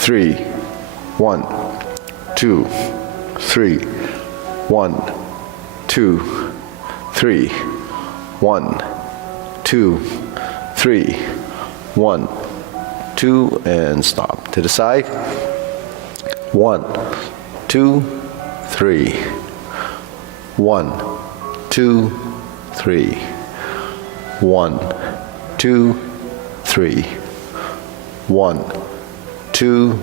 3, 1, 2, 3, 1, 2, 3, 1, 2, 3, 1, 2, and stop. To the side. 1, 2, 3. 1, 2, 3. 1, 2, 3. 1, 2,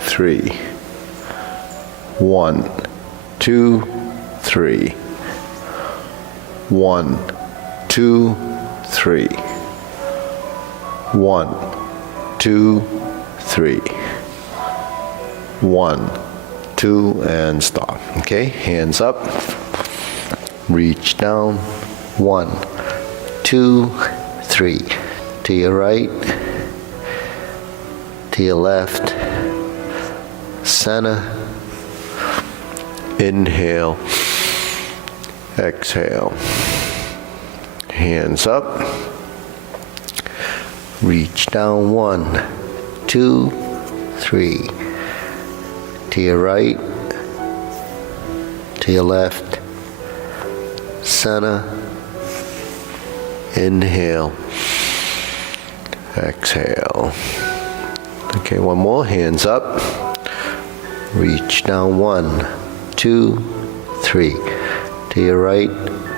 3. 1, 2, 3. 1, 2, 3. 1, 2, 3. 1, 2, and stop. Okay, hands up. Reach down. 1, 2, 3. To your right, to your left, center. Inhale, exhale. Hands up. Reach down. 1, 2, 3. To your right, to your left, center. Inhale, exhale. Okay, one more. Hands up. Reach down. 1, 2, 3. To your right,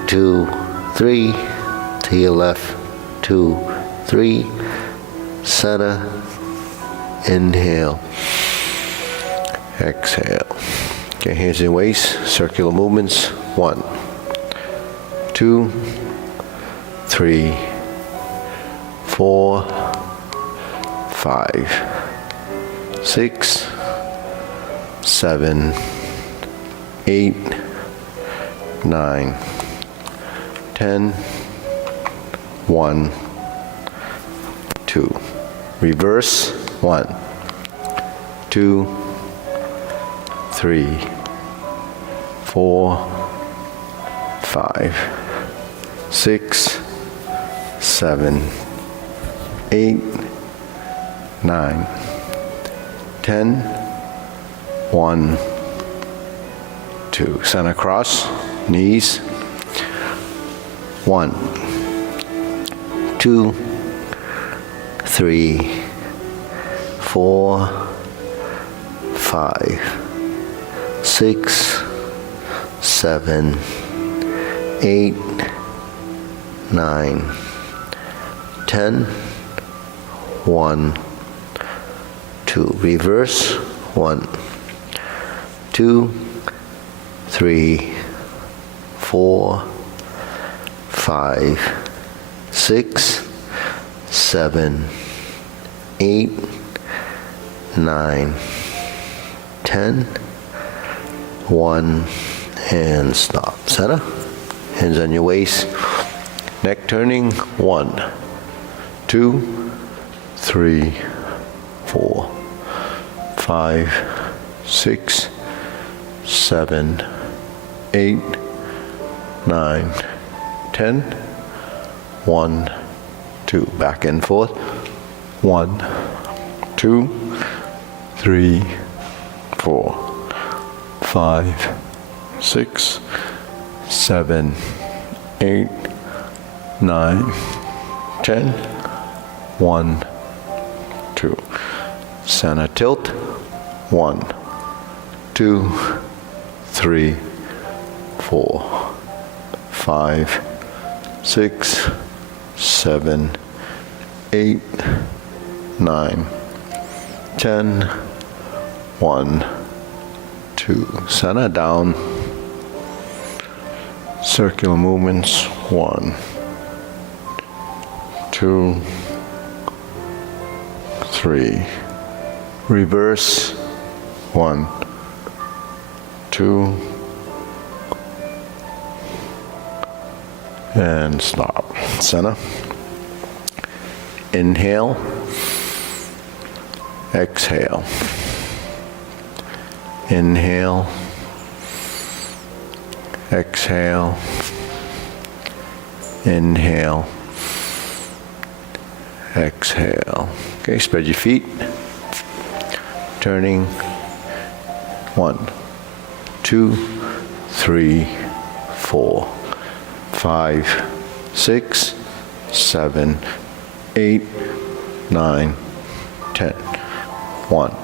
2, 3. To your left, 2, 3. Center. Inhale. Exhale. Okay, hands in waist. Circular movements. 1, 2, 3, 4, 5, 6, 7, 8, 9, 10, 1, 2. Reverse. 1, 2, 3, 4, 5, 6, 7, 8, 9, 10, 1, 2. Center cross, knees. 1, 2, 3, 4, 5, 6, 7, 8, 9, 10, 1, 2. Reverse. 1, 2, 3, 4, 5, 6, 7, 8, 9, 10, 1, and stop. Center. Hands on your waist. Neck turning. 1, 2, 3, 4, 5, 6, 7, 8, 9, 10, 1, 2. Back and forth. 1, 2, 3, 4, 5, 6, 7, 8, 9, 10, 1, 2. Center tilt. 1, 2, 3, 4, 5, 6, 7, 8, 9, 10, 1, 2. Center down. Circular movements. 1, 2, 3. Reverse. 1, 2, and stop. Center. Inhale. Exhale. Inhale. Exhale. Inhale. Exhale. Okay, spread your feet. turning. 1, 2, 3, 4, 5, 6, 7, 8, 9, 10. 1,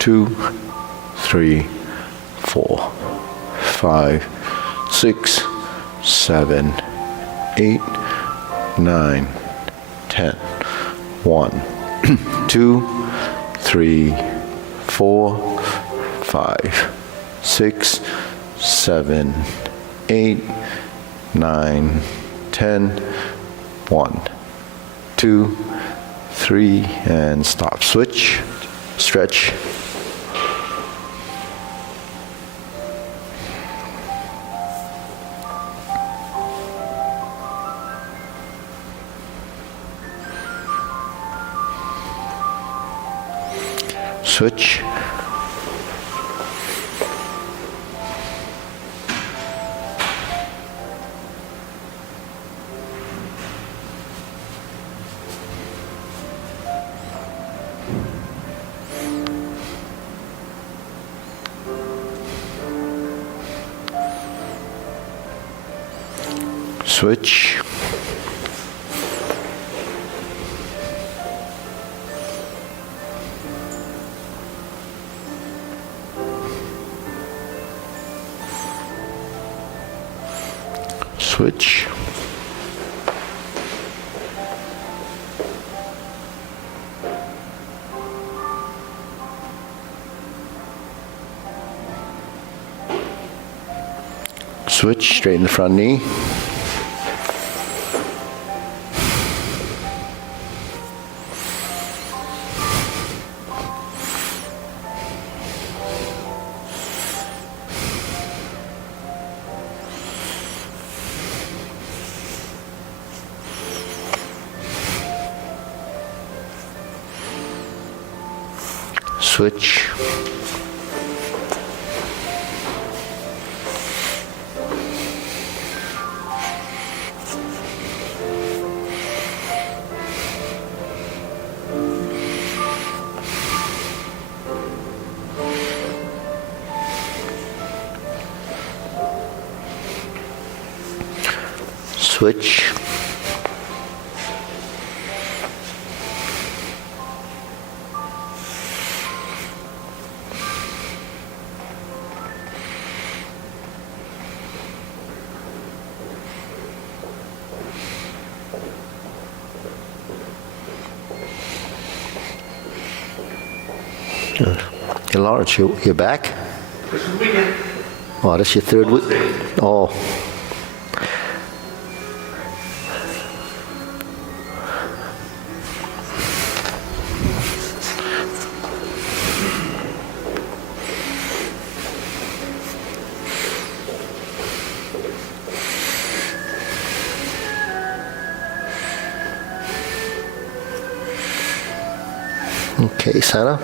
2, 3, 4, 5, 6, 7, 8, 9, 10. 1, 2, 3, 4, 5, 6, 7, 8, 9, 10. 1, 2, 3, and stop. Switch, stretch. Switch. Switch. Switch. Switch, straighten the front knee. Switch. Switch. Hey, Lawrence, you're back? This is weekend. Oh, that's your third week? Oh. Okay, Sana.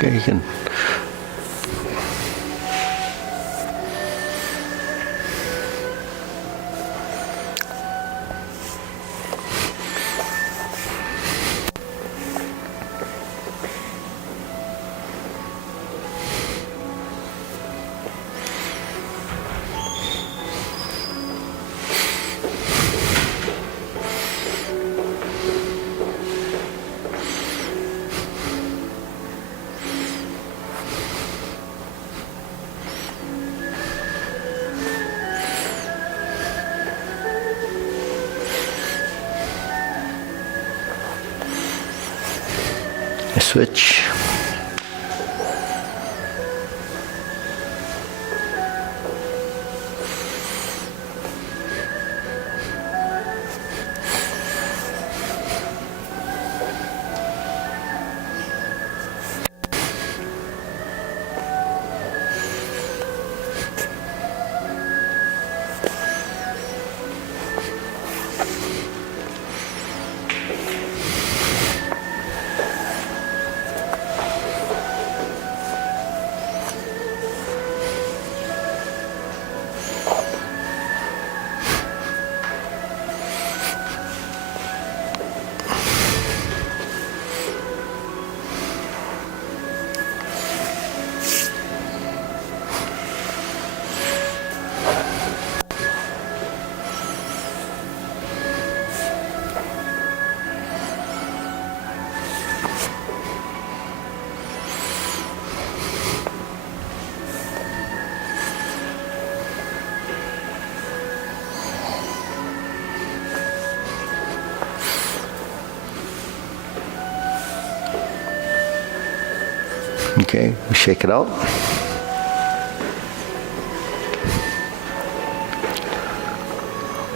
Okay, you can. Switch. Okay, we shake it out.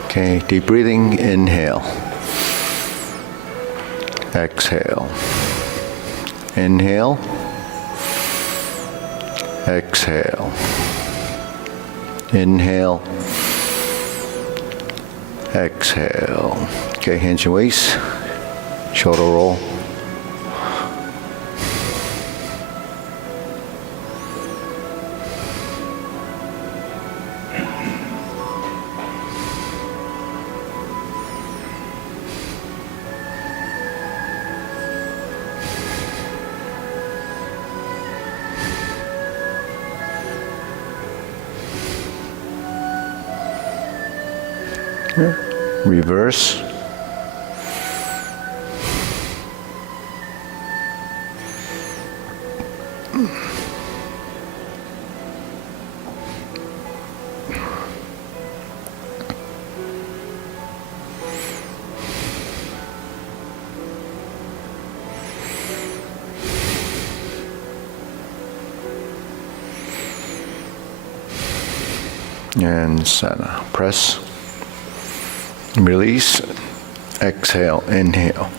Okay, deep breathing, inhale. Exhale. Inhale. Exhale. Inhale. Exhale. Okay, hands your waist. Shoulder roll. Reverse. And center. Press. Release. Exhale. Inhale.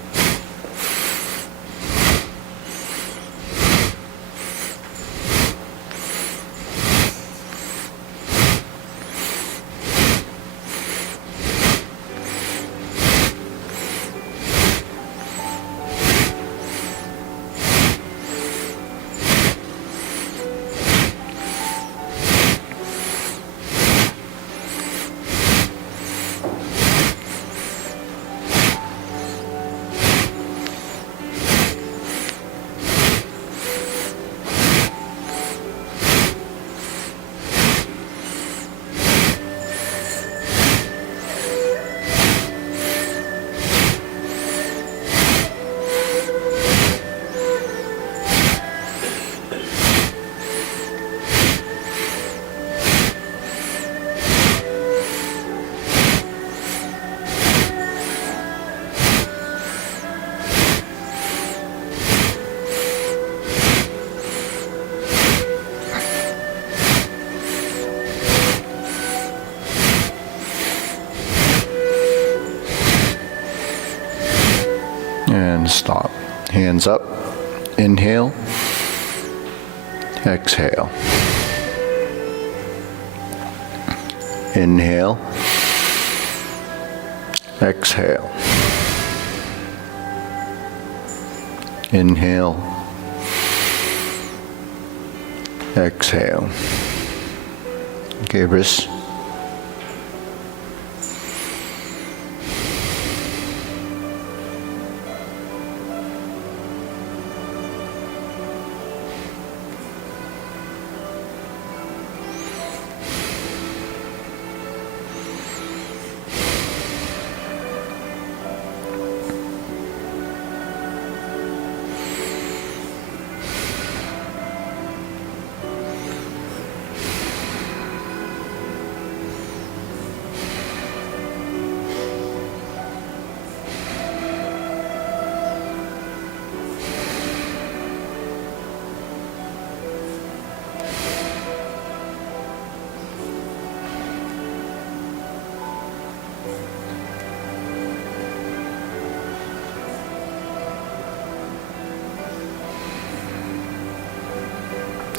And stop. Hands up. Inhale. Exhale. Inhale. Exhale. Inhale. Exhale. Okay, wrist.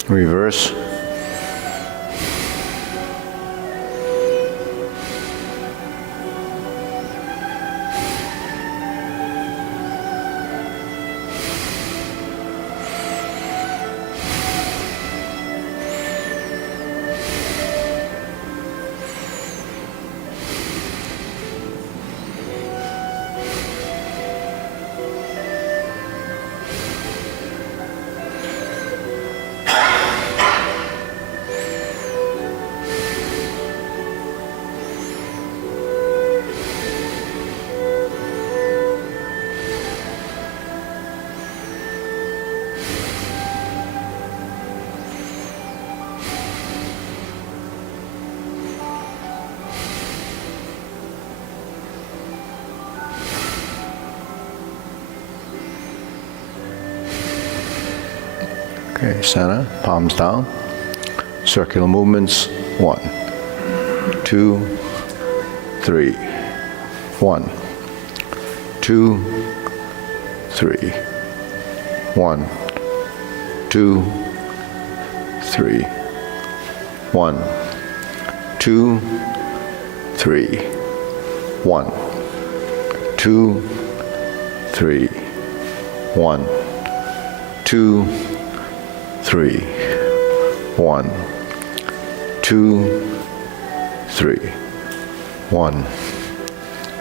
Reverse. Okay, center, palms down. Circular movements. 1, 2, 3. 1, 2, 3. 1, 2, 3. 1, 2, 3. 1, 2, 3. 1, 2, 3. 1, 2, 3. 1,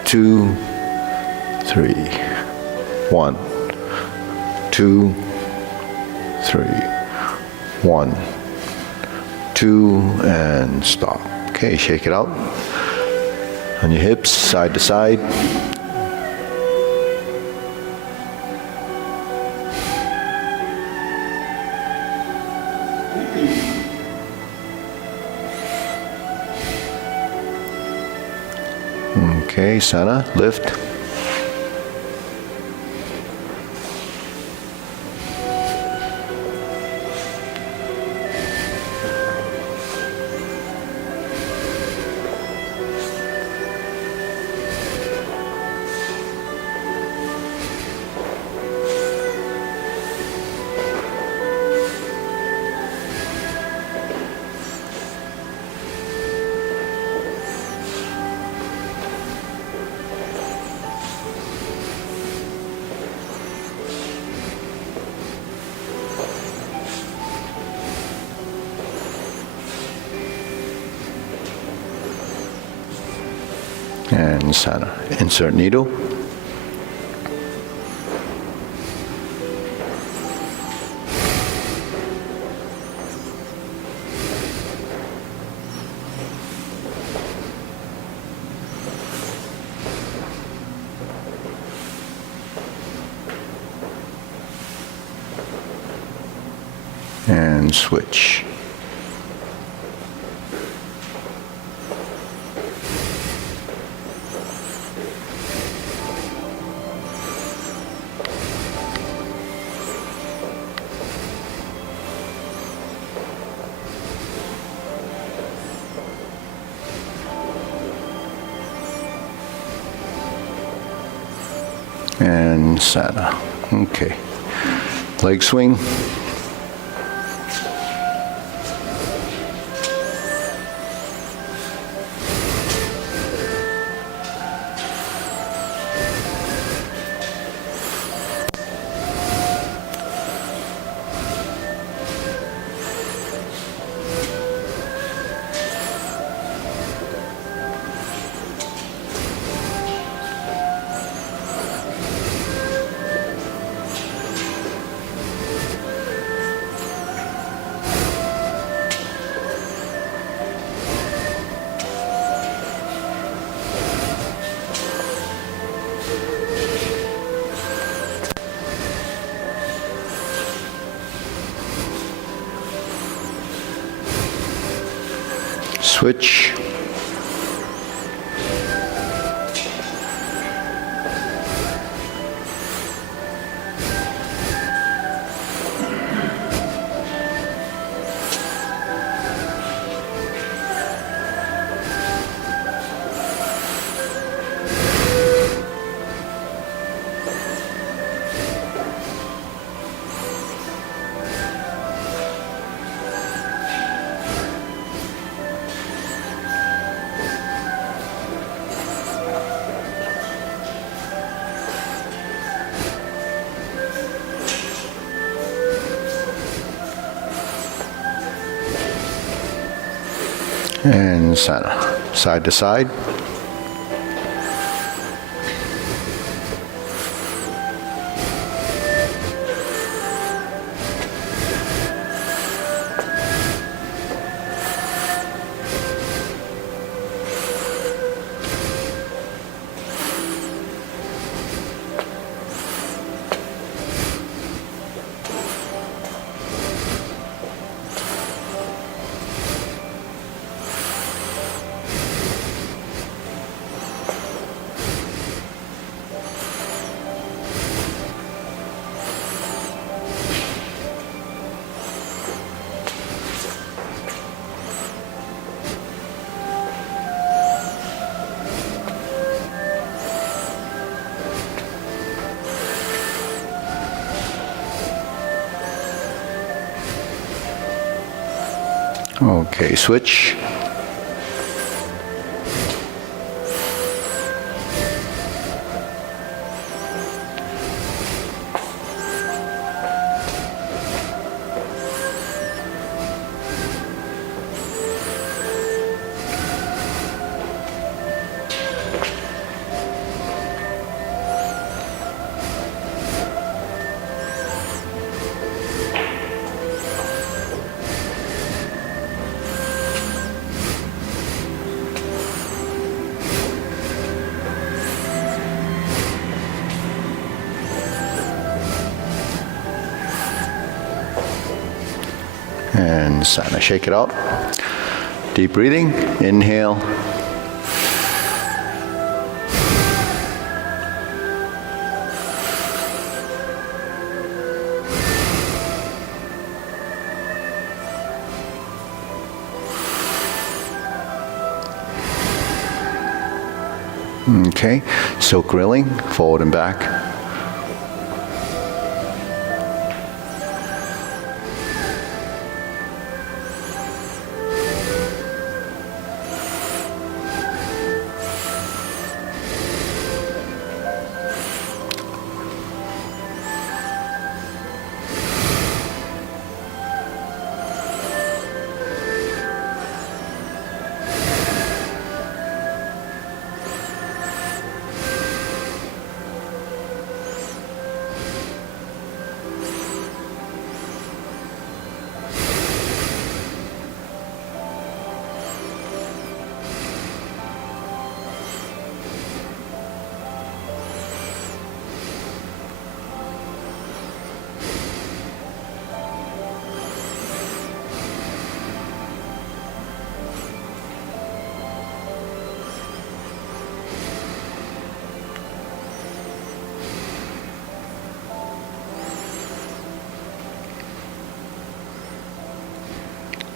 2, 3. 1, 2, 3. 1, 2, and stop. Okay, shake it out. On your hips, side to side. Okay, center, lift. And center. Insert needle. And switch. And center. Okay. Leg swing. Switch. And center, side to side. Okay, switch. And center, shake it out. Deep breathing, inhale. Okay, silk grilling, forward and back.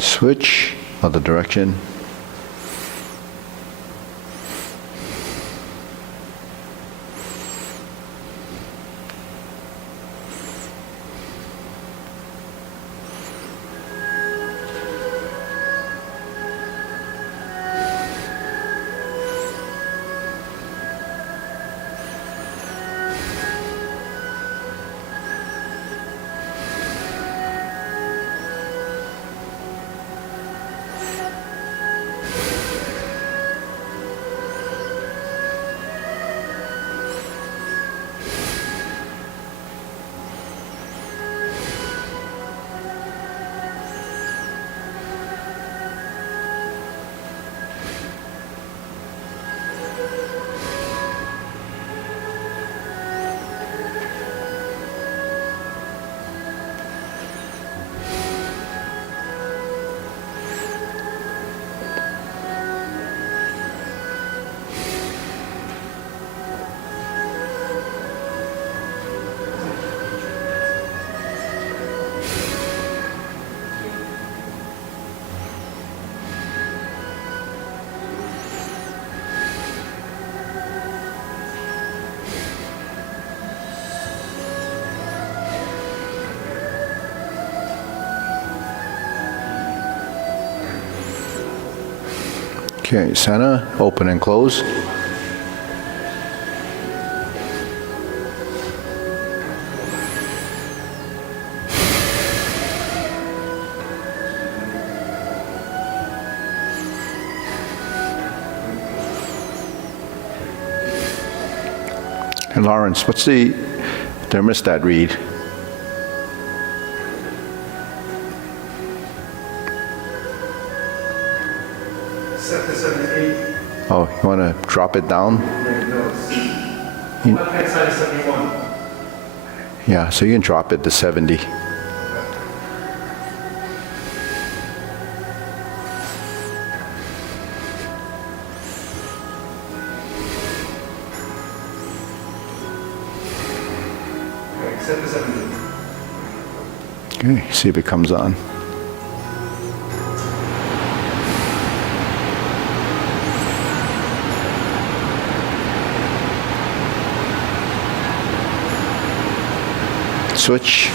Switch, other direction. Okay, center, open and close. And Lawrence, what's the thermostat read? Set to 78. Oh, you want to drop it down? Left hand side is 71. Yeah, so you can drop it to 70. Okay, set to 70. Okay, see if it comes on. Switch.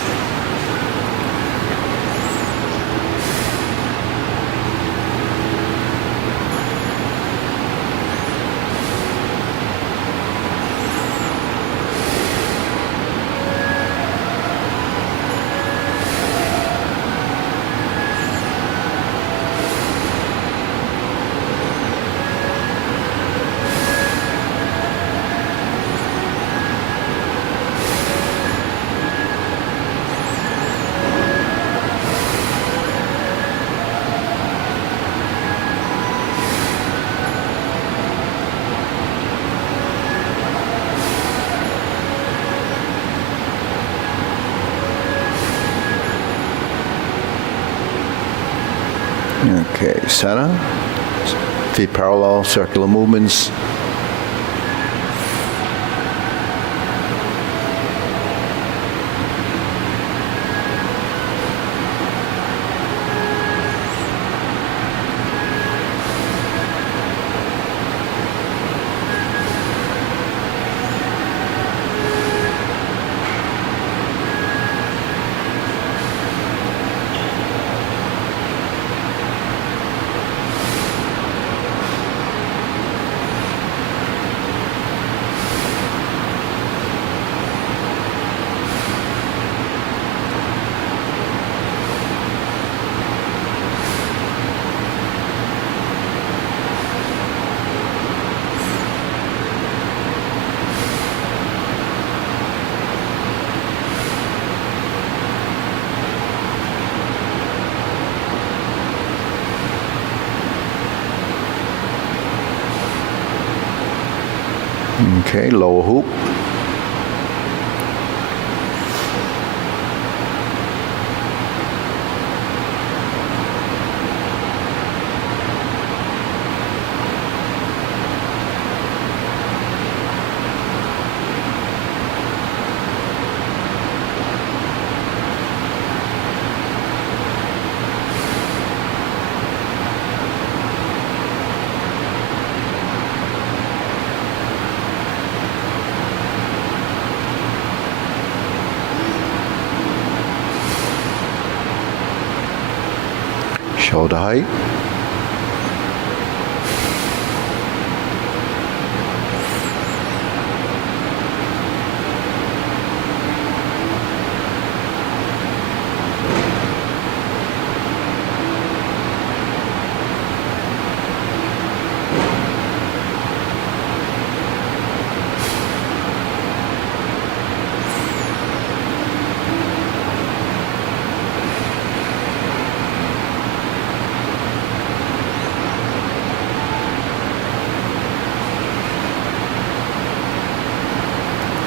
Okay, center. Feet parallel, circular movements. Okay, lower hoop. Shoulder height.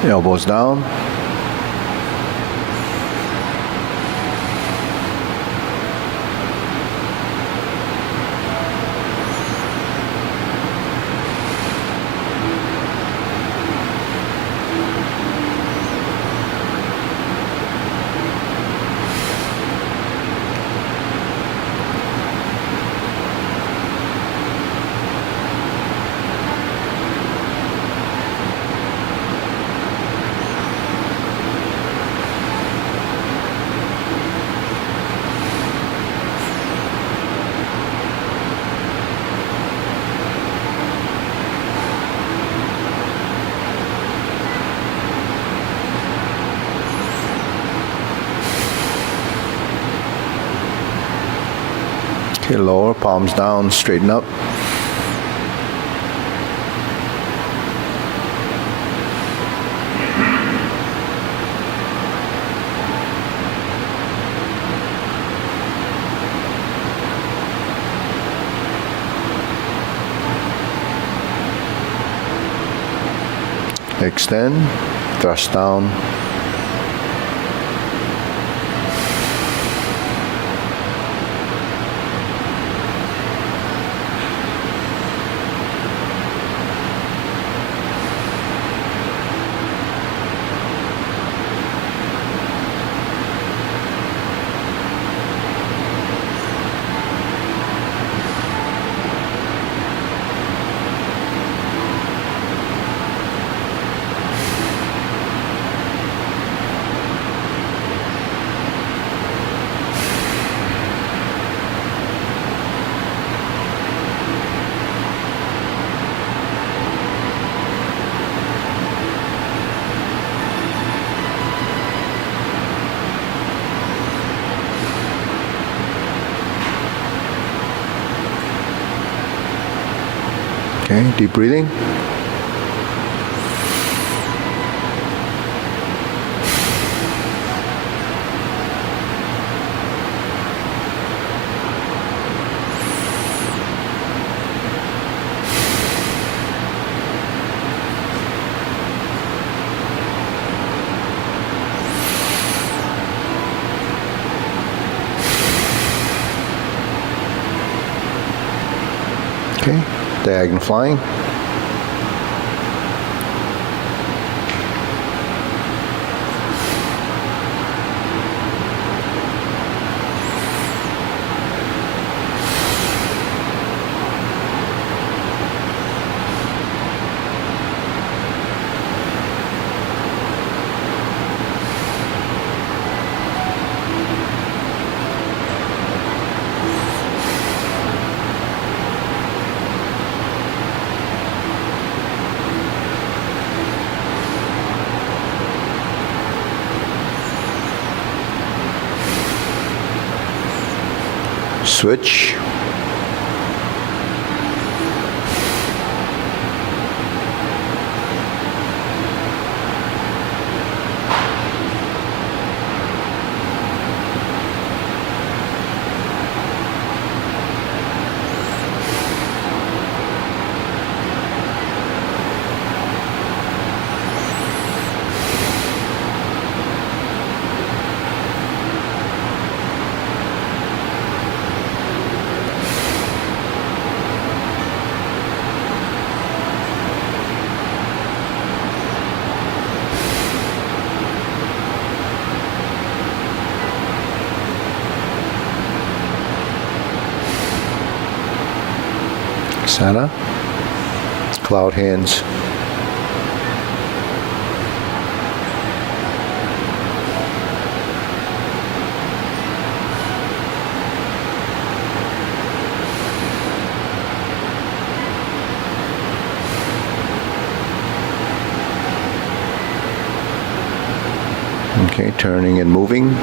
Elbows down. Okay, lower, palms down, straighten up. Extend, thrust down. Okay, deep breathing. Okay, diagonal flying. Switch. Sana. Cloud hands. Okay, turning and moving.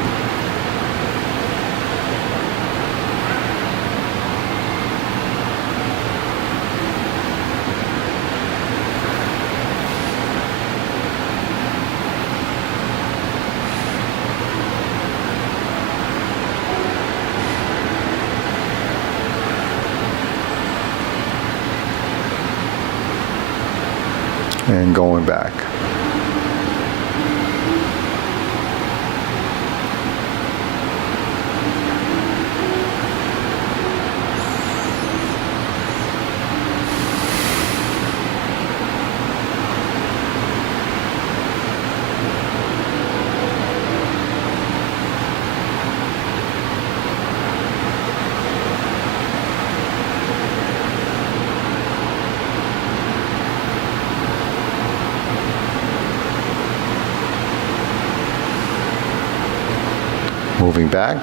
And going back. Moving back.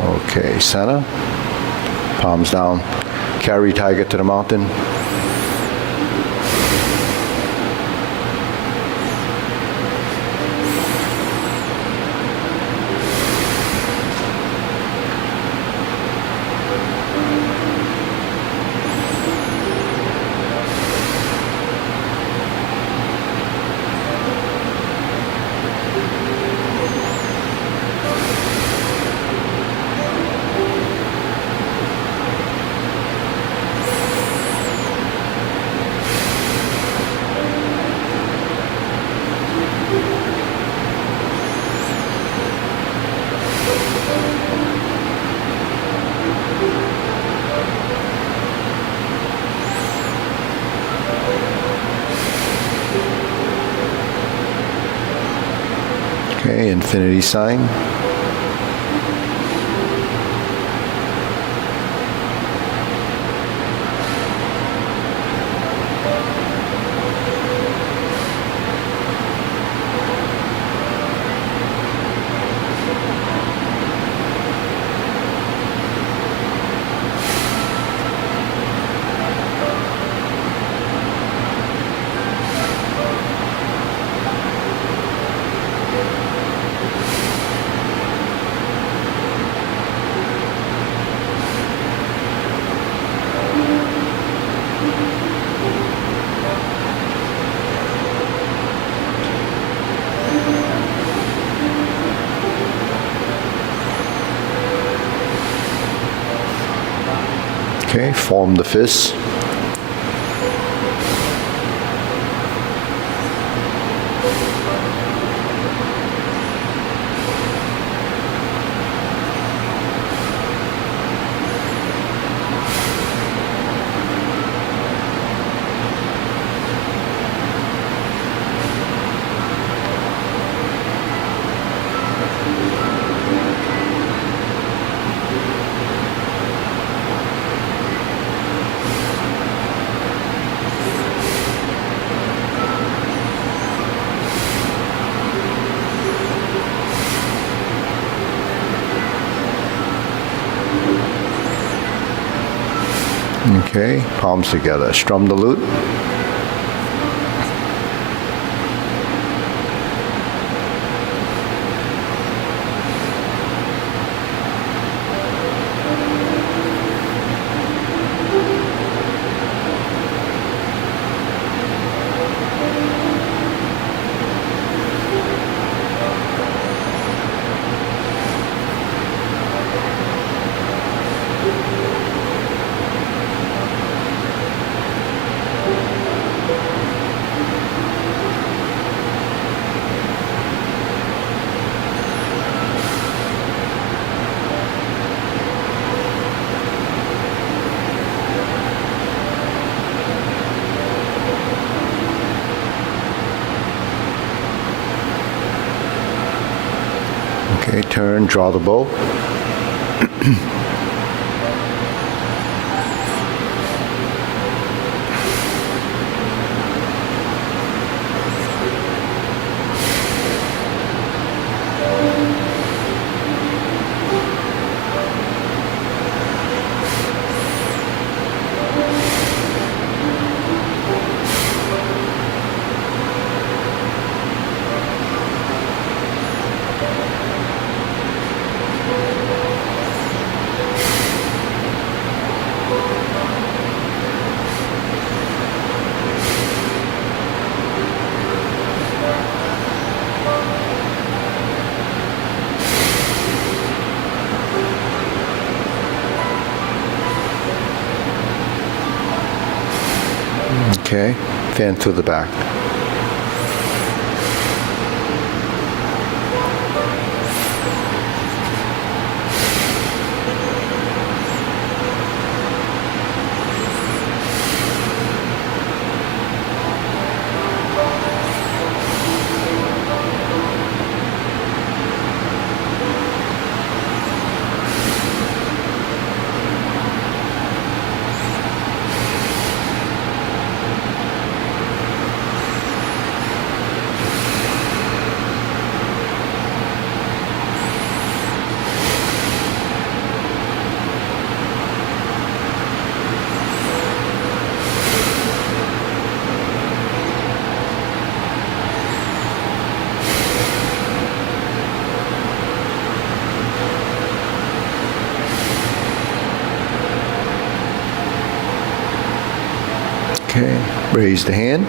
Okay, center. Palms down. Carry tiger to the mountain. Okay, infinity sign. Okay, form the fists. Okay, palms together. Strum the lute. Okay, turn, draw the bow. Okay, fan to the back. Okay, raise the hand.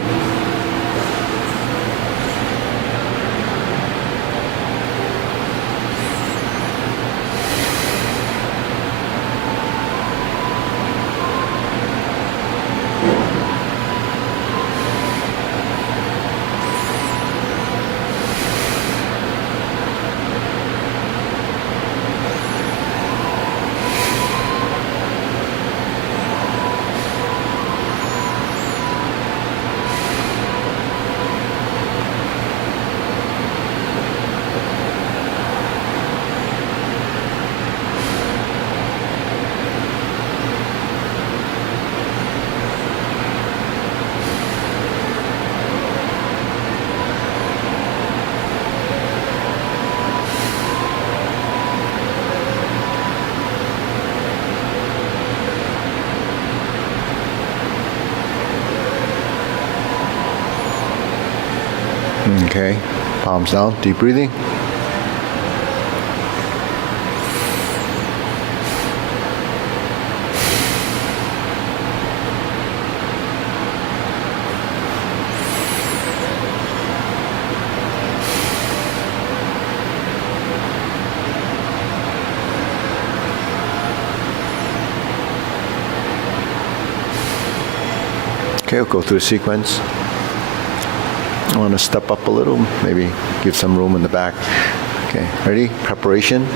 Okay, palms down, deep breathing. Okay, we'll go through the sequence. I want to step up a little, maybe give some room in the back. Okay, ready? Preparation.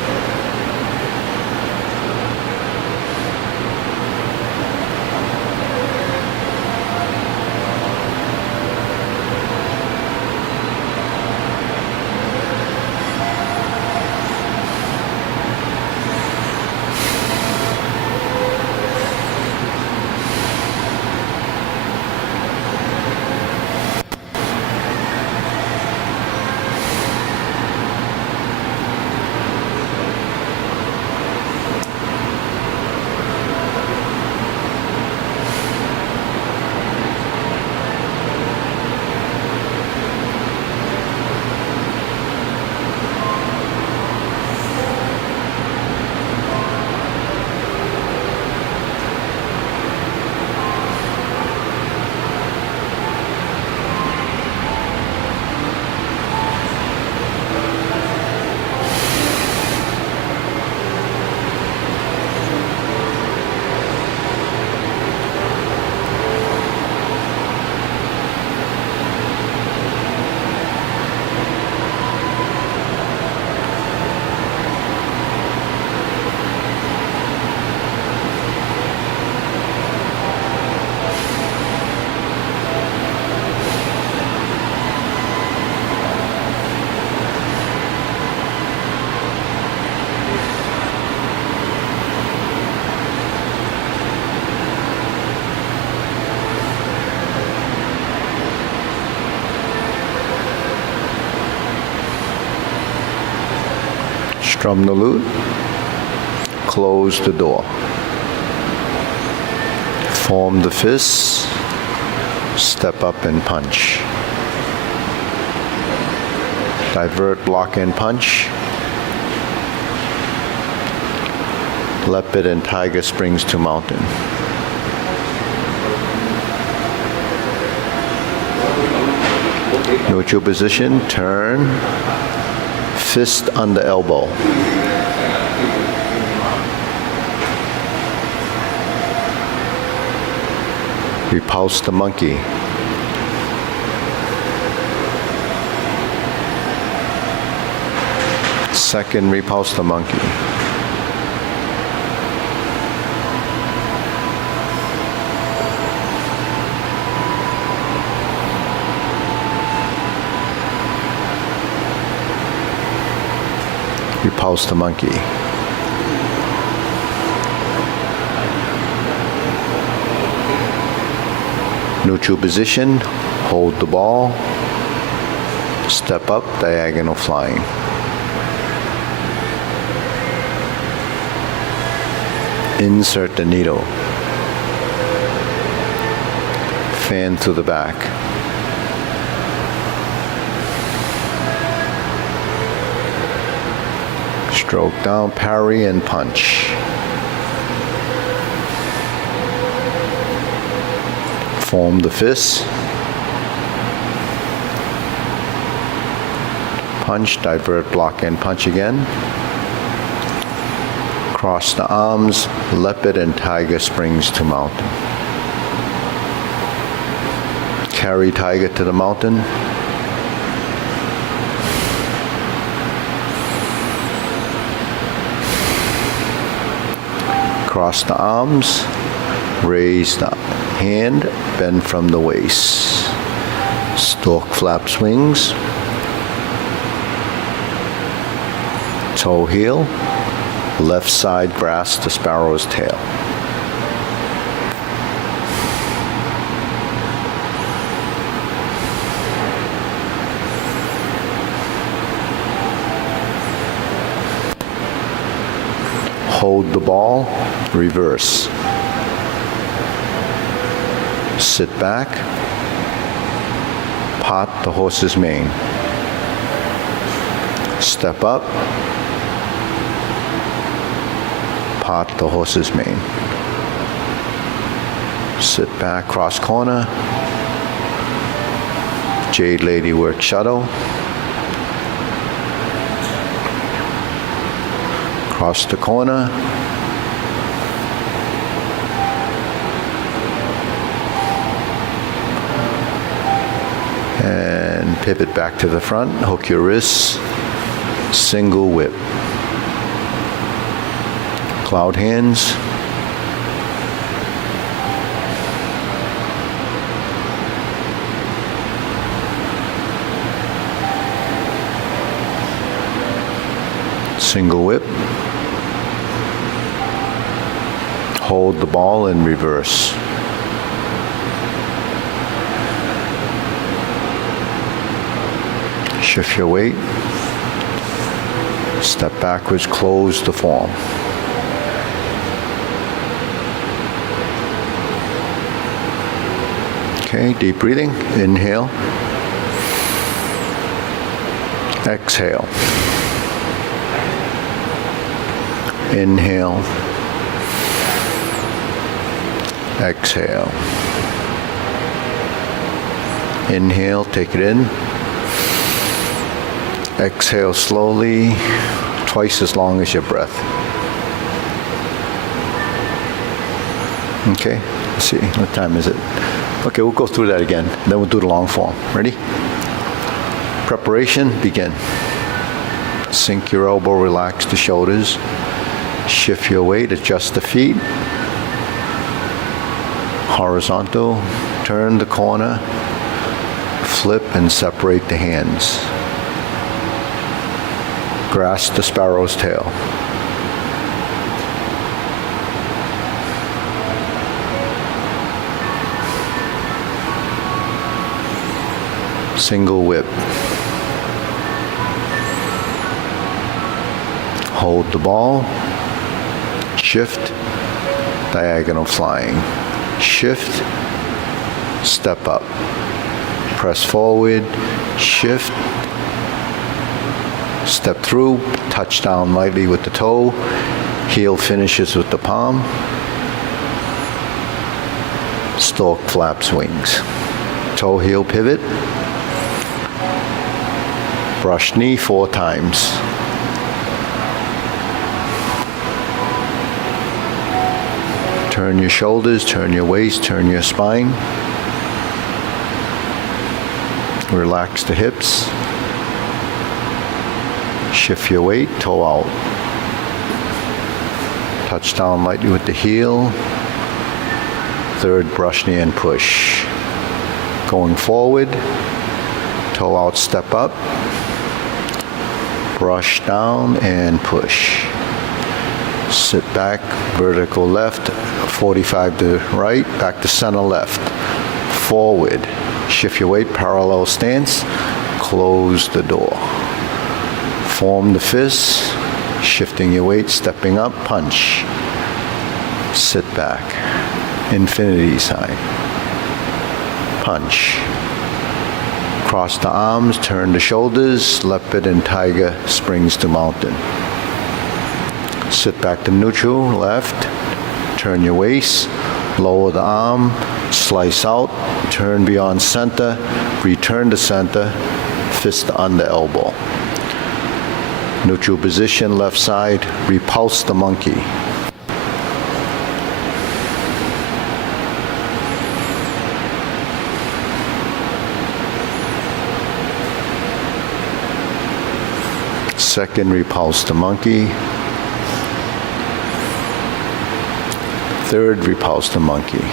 Strum the lute. Close the door. Form the fists. Step up and punch. Divert, block, and punch. Leopard and tiger springs to mountain. Neutral position, turn. Fist under elbow. Repulse the monkey. Second, repulse the monkey. Repulse the monkey. Neutral position, hold the ball, step up, diagonal flying. Insert the needle. Fan to the back. Stroke down, parry, and punch. Form the fists. Punch, divert, block, and punch again. Cross the arms, leopard and tiger springs to mountain. Carry tiger to the mountain. Cross the arms, raise the hand, bend from the waist. Stork flap swings. Toe heel, left side grasp the sparrow's tail. Hold the ball, reverse. Sit back, Pot the horse's mane. Step up. Pot the horse's mane. Sit back, cross corner. Jade Lady work shuttle. Cross the corner. And pivot back to the front, hook your wrists, single whip. Cloud hands. Single whip. Hold the ball in reverse. Shift your weight. Step backwards, close the form. Okay, deep breathing. Inhale. Exhale. Inhale. Exhale. Inhale, take it in. Exhale slowly, twice as long as your breath. Okay, let's see, what time is it? Okay, we'll go through that again, then we'll do the long form. Ready? Preparation, begin. Sink your elbow, relax the shoulders. Shift your weight, adjust the feet. Horizontal, turn the corner, flip and separate the hands. Grasp the sparrow's tail. Single whip. Hold the ball. Shift. Diagonal flying. Shift. Step up. Press forward. Shift. Step through. Touch down lightly with the toe. Heel finishes with the palm. Stork flaps wings. Toe heel pivot. Brush knee 4 times. Turn your shoulders, turn your waist, turn your spine. Relax the hips. Shift your weight, toe out. Touch down lightly with the heel. Third brush knee and push. Going forward, toe out, step up. Brush down and push. Sit back, vertical left, 45 to right, back to center left. Forward, shift your weight, parallel stance, close the door. Form the fists, shifting your weight, stepping up, punch. Sit back, infinity sign. Punch. Cross the arms, turn the shoulders, leopard and tiger springs to mountain. Sit back to neutral, left, turn your waist, lower the arm, slice out, turn beyond center, return to center, fist under elbow. Neutral position, left side, repulse the monkey. Second, repulse the monkey. Third, repulse the monkey.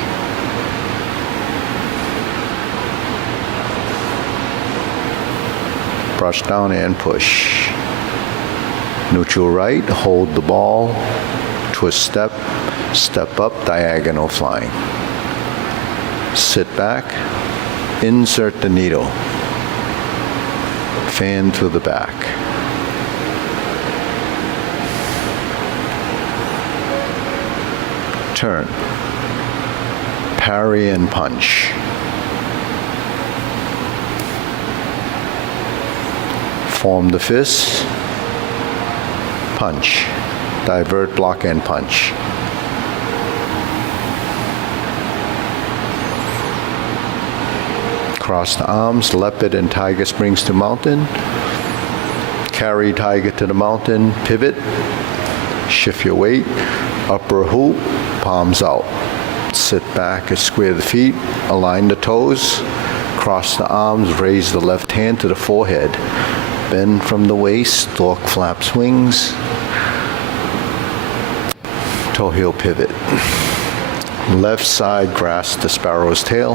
Brush down and push. Neutral right, hold the ball, twist step, step up, diagonal flying. Sit back, insert the needle. Fan to the back. Turn. Parry and punch. Form the fist. Punch. Divert, block, and punch. Cross the arms, leopard and tiger springs to mountain. Carry tiger to the mountain, pivot. Shift your weight, upper hoop, palms out. Sit back and square the feet, align the toes. Cross the arms, raise the left hand to the forehead. Bend from the waist, stork flaps wings. Toe heel pivot. Left side, grasp the sparrow's tail.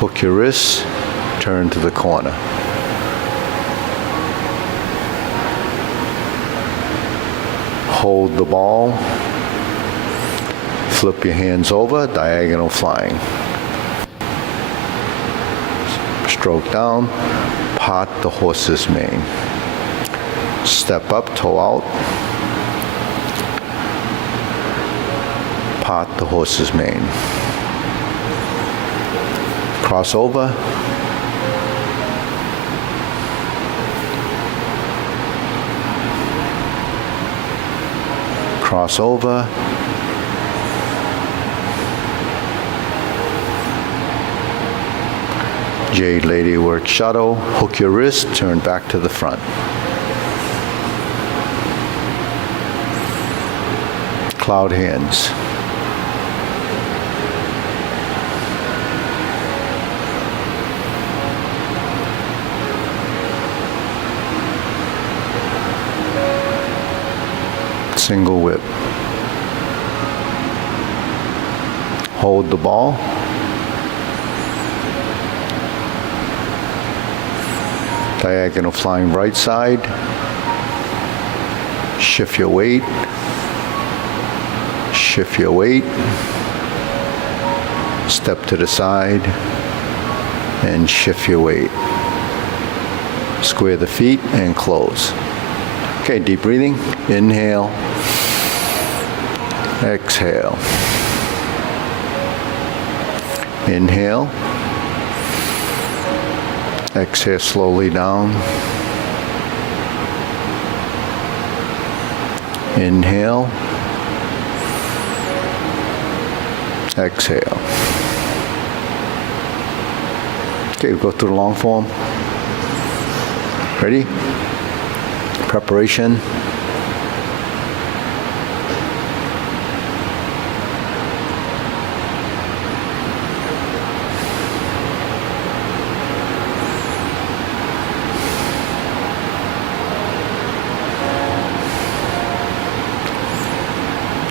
Hook your wrists, turn to the corner. Hold the ball. Flip your hands over, diagonal flying. Stroke down, part the horse's mane. Step up, toe out. Part the horse's mane. Cross over. Cross over. Jade Lady work shadow. Hook your wrist, turn back to the front. Cloud hands. Single whip. Hold the ball. Diagonal flying right side. Shift your weight. Shift your weight. Step to the side and shift your weight. Square the feet and close. Okay, deep breathing. Inhale. Exhale. Inhale. Exhale slowly down. Inhale. Exhale. Okay, we'll go through the long form. Ready? Preparation.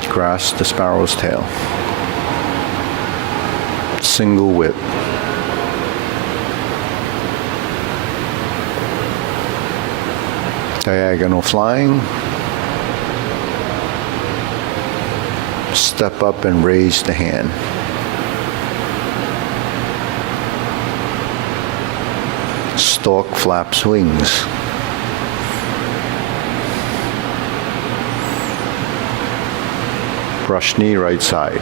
Grasp the sparrow's tail. Single whip. Diagonal flying. Step up and raise the hand. Stork flaps wings. Brush knee right side.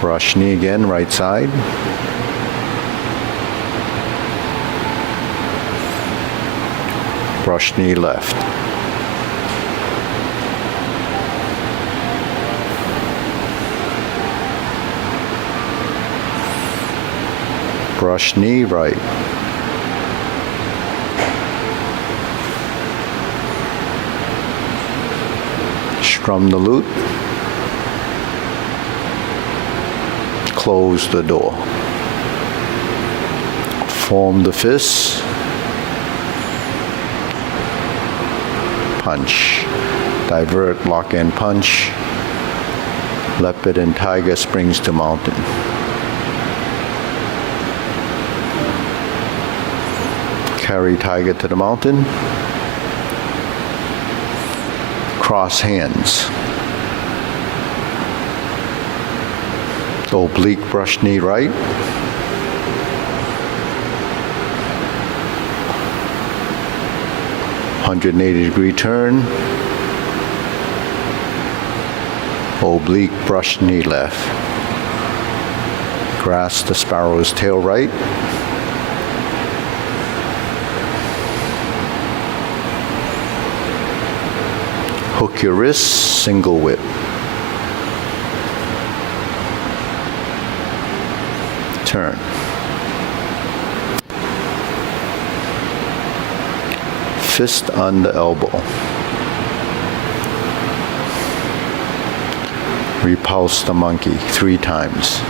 Brush knee again, right side. Brush knee left. Brush knee right. Strum the lute. Close the door. Form the fists. Punch. Divert, lock and punch. Leopard and tiger springs to mountain. Carry tiger to the mountain. Cross hands. Oblique brush knee right. .180 turn. Oblique brush knee left. Grasp the sparrow's tail right. Hook your wrists, single whip. Turn. Fist on the elbow. Repulse the monkey 3 times.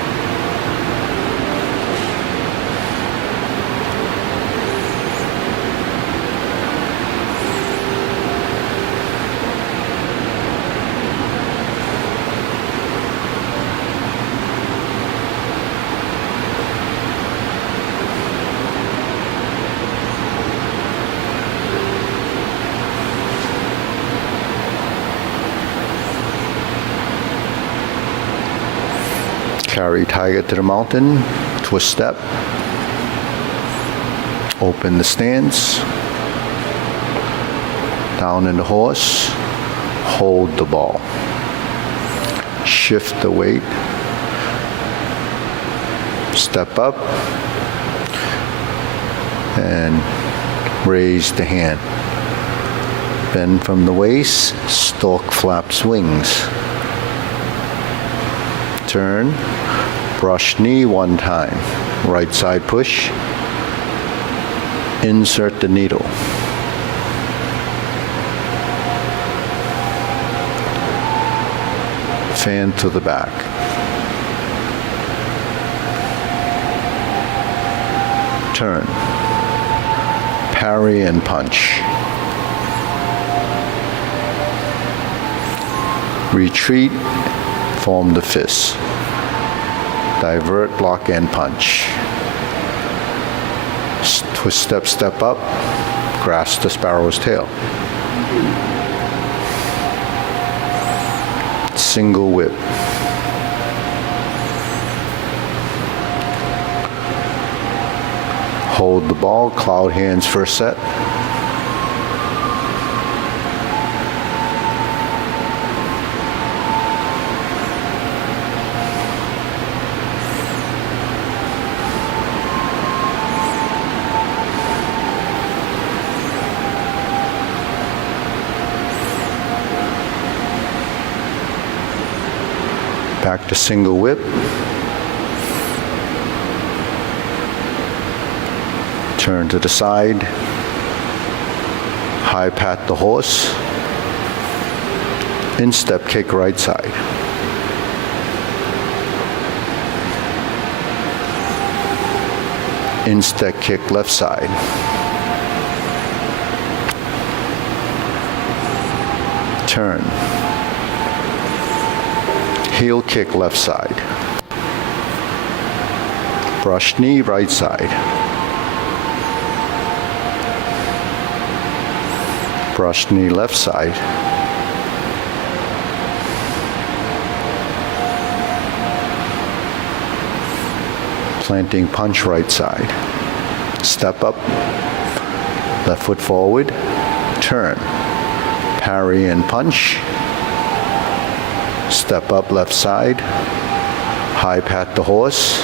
Carry tiger to the mountain, twist step, open the stance, down in the horse, hold the ball, shift the weight, step up, and raise the hand. Bend from the waist, stork flaps wings. Turn, brush knee 1 time, right side push, insert the needle. Fan to the back. Turn, parry and punch. Retreat, form the fist. Divert, block, and punch. Twist step, step up, grasp the sparrow's tail. Single whip. Hold the ball, cloud hands first set. Back to single whip. Turn to the side. High pat the horse. Instep kick right side. Instep kick left side. Turn. Heel kick left side. Brush knee right side. Brush knee left side. Planting punch right side. Step up. Left foot forward. Turn. Parry and punch. Step up left side, high pat the horse,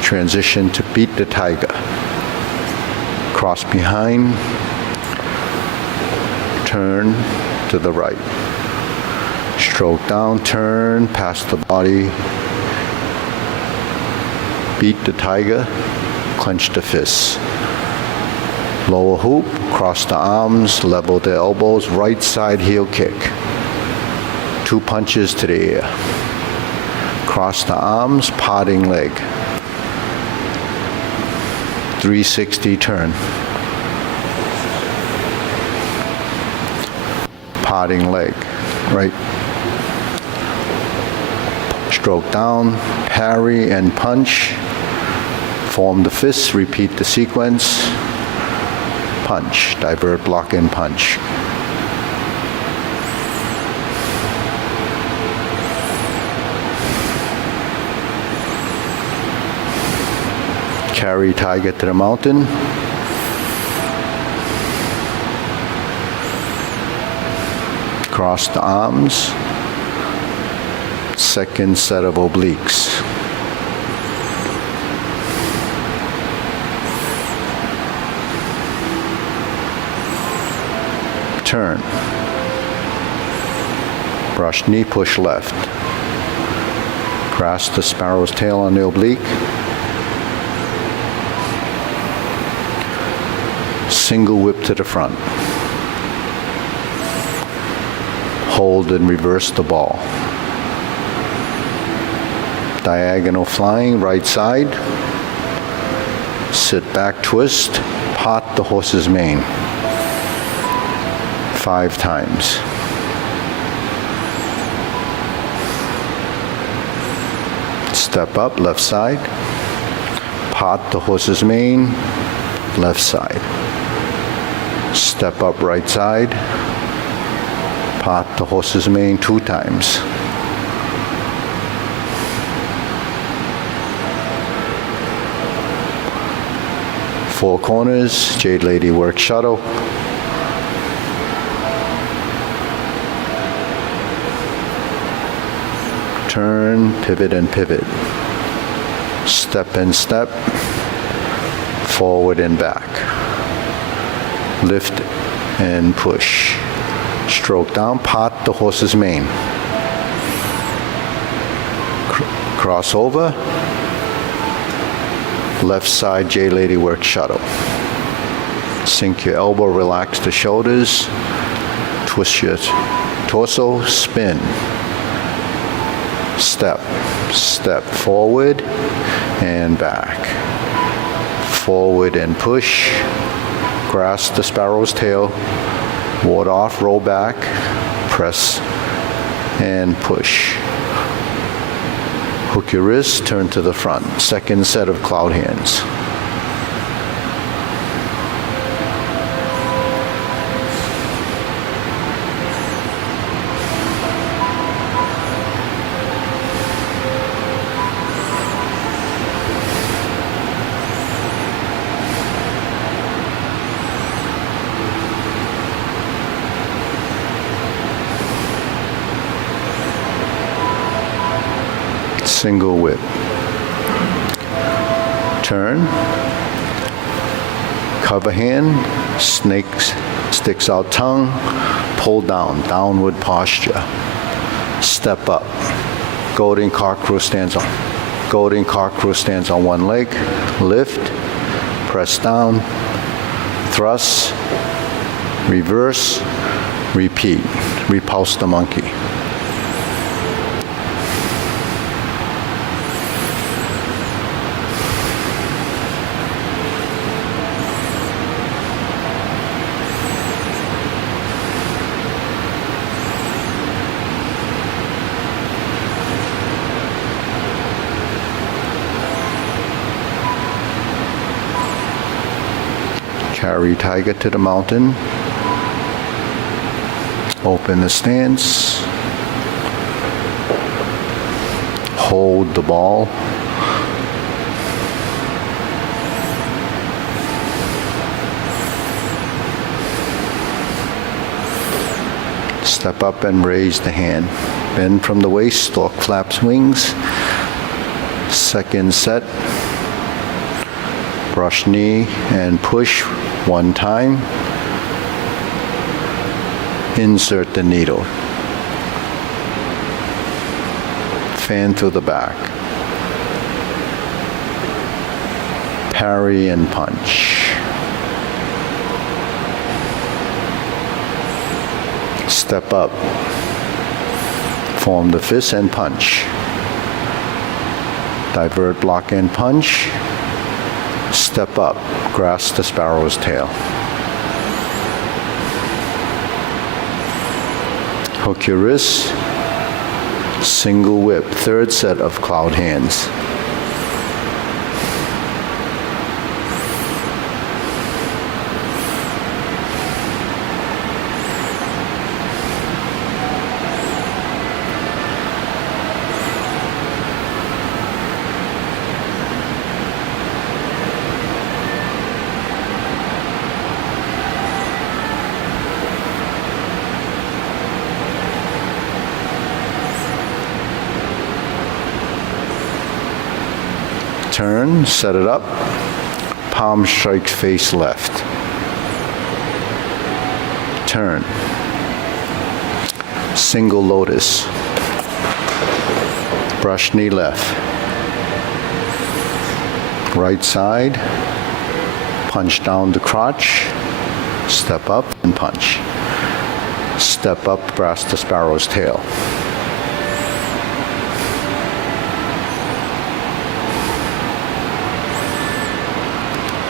transition to beat the tiger, cross behind, turn to the right, stroke down, turn, past the body, beat the tiger, clench the fists. Lower hoop, cross the arms, level the elbows, right side heel kick. 2 punches to the air. Cross the arms, parting leg. 360 turn. Parting leg, right. Stroke down, parry and punch. Form the fists, repeat the sequence. Punch, divert, block, and punch. Carry tiger to the mountain. Cross the arms. Second set of obliques. Turn. Brush knee, push left. Grasp the sparrow's tail on the oblique. Single whip to the front. Hold and reverse the ball. Diagonal flying, right side. Sit back, twist, pot the horse's mane. 5 times. Step up, left side. Pot the horse's mane, left side. Step up, right side. Pot the horse's mane 2 times. Four corners, Jade Lady work shuttle. Turn, pivot and pivot. Step and step, forward and back. Lift and push. Stroke down, pot the horse's mane. Cross over. Left side J Lady work shuttle. Sink your elbow, relax the shoulders. Twist your torso, spin. Step, step forward and back. Forward and push. Grasp the sparrow's tail. Ward off, roll back, press and push. Hook your wrist, turn to the front. Second set of cloud hands. Single whip. Turn. Cover hand. Snakes, sticks out tongue. Pull down. Downward posture. Step up. Golden corkscrew stands on. Golden corkscrew stands on one leg. Lift. Press down. Thrust. Reverse. Repeat. Repulse the monkey. Carry tiger to the mountain. Open the stance. Hold the ball. Step up and raise the hand. Bend from the waist, stork flaps wings. Second set. Brush knee and push 1 time. Insert the needle. Fan through the back. Parry and punch. Step up. Form the fist and punch. Divert, block and punch. Step up, grasp the sparrow's tail. Hook your wrist, single whip, third set of cloud hands. Turn, set it up, palm strikes face left. Turn. Single lotus. Brush knee left. Right side, punch down the crotch, step up and punch. Step up, grasp the sparrow's tail.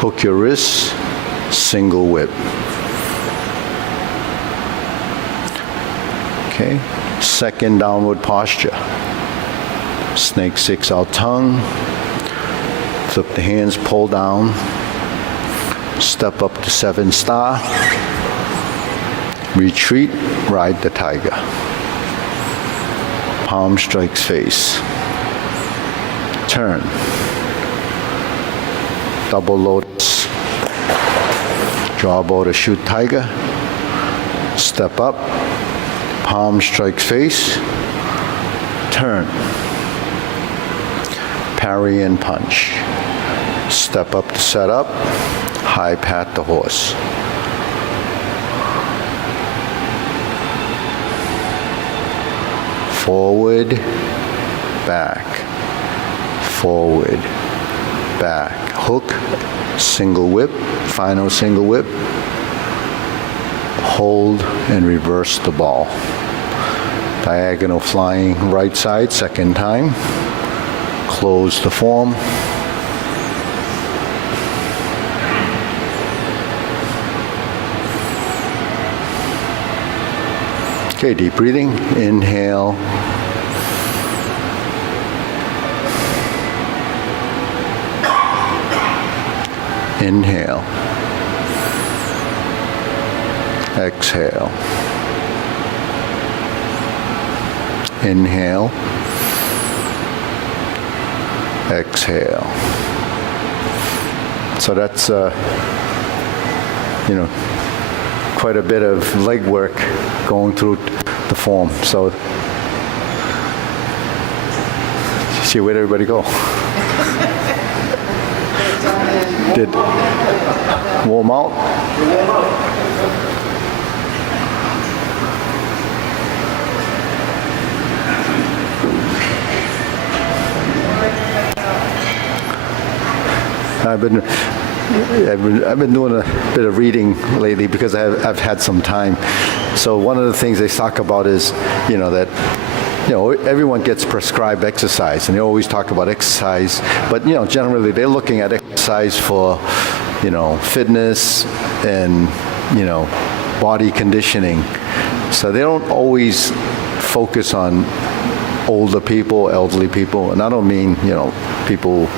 Hook your wrists, single whip. Okay, second downward posture. Snake 6 out tongue. Flip the hands, pull down. Step up to 7 star. Retreat, ride the tiger. Palm strikes face. Turn. Double lotus. Draw bow to shoot tiger. Step up. Palm strikes face. Turn. Parry and punch. Step up to set up. High pat the horse. Forward, back, forward, back. Hook, single whip, final single whip. Hold and reverse the ball. Diagonal flying right side, second time. Close the form. Okay, deep breathing. Inhale. Inhale. Exhale. Inhale. Exhale. So that's, quite a bit of leg work going through the form. So, see, where'd everybody go? Did warm out? I've been doing a bit of reading lately because I've had some time. So one of the things they talk about is, that everyone gets prescribed exercise, and they always talk about exercise, but generally they're looking at exercise for, fitness and, body conditioning. So they don't always focus on older people, elderly people, and I don't mean, people,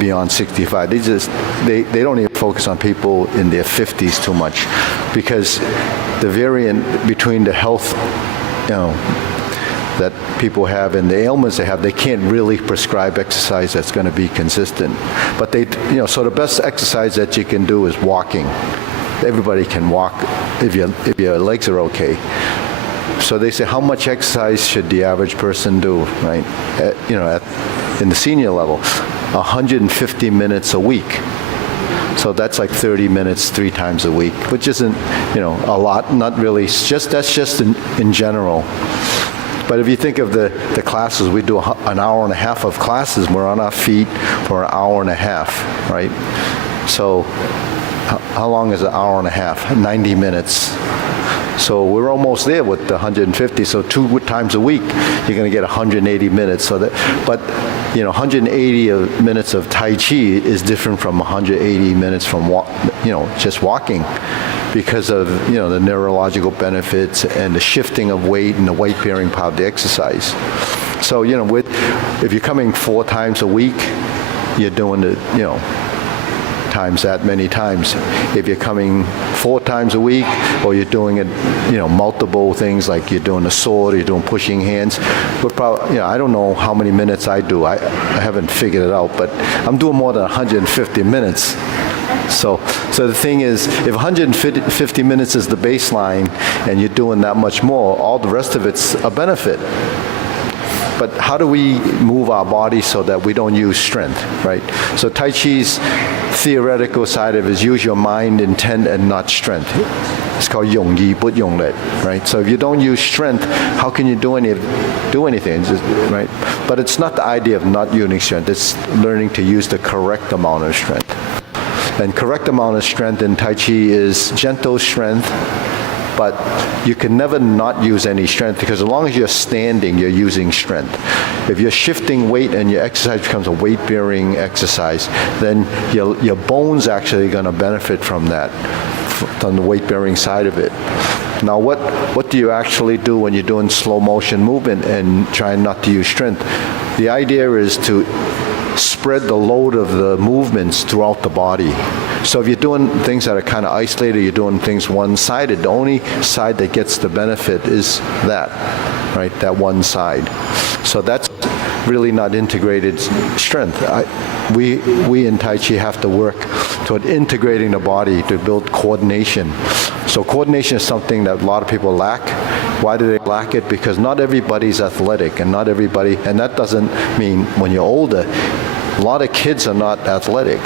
beyond 65. They don't even focus on people in their 50s too much, because the variant between the health, that people have and the ailments they have, they can't really prescribe exercise that's going to be consistent. But so the best exercise that you can do is walking. Everybody can walk if your legs are okay. So they say, how much exercise should the average person do, right? In the senior level, 150 minutes a week. So that's like 30 minutes 3 times a week, which isn't, a lot, not really. That's just in general. But if you think of the classes, we do an hour and a half of classes. We're on our feet for an hour and a half, right? So how long is an hour and a half? 90 minutes. So we're almost there with the 150. So 2 times a week, you're going to get 180 minutes. But 180 minutes of Tai Chi is different from 180 minutes from just walking, because of the neurological benefits and the shifting of weight and the weight bearing power of the exercise. So if you're coming 4 times a week, you're doing the times that many times. If you're coming 4 times a week, or you're doing it, multiple things, like you're doing a sword, or you're doing pushing hands, but probably, I don't know how many minutes I do. I haven't figured it out, but I'm doing more than 150 minutes. So the thing is, if 150 minutes is the baseline, and you're doing that much more, all the rest of it's a benefit. But how do we move our body so that we don't use strength, right? So Tai Chi's theoretical side of it is use your mind, intent, and not strength. It's called 用意不用力, right? So if you don't use strength, how can you do anything, right? But it's not the idea of not using strength. It's learning to use the correct amount of strength. And correct amount of strength in Tai Chi is gentle strength, but you can never not use any strength because as long as you're standing, you're using strength. If you're shifting weight and your exercise becomes a weight-bearing exercise, then your bones actually are going to benefit from that, from the weight-bearing side of it. Now, what do you actually do when you're doing slow motion movement and trying not to use strength? The idea is to spread the load of the movements throughout the body. So if you're doing things that are kind of isolated, you're doing things one-sided, the only side that gets the benefit is that, right, that one side. So that's really not integrated strength. We in Tai Chi have to work toward integrating the body to build coordination. So coordination is something that a lot of people lack. Why do they lack it? Because not everybody's athletic, and not everybody, and that doesn't mean when you're older, a lot of kids are not athletic.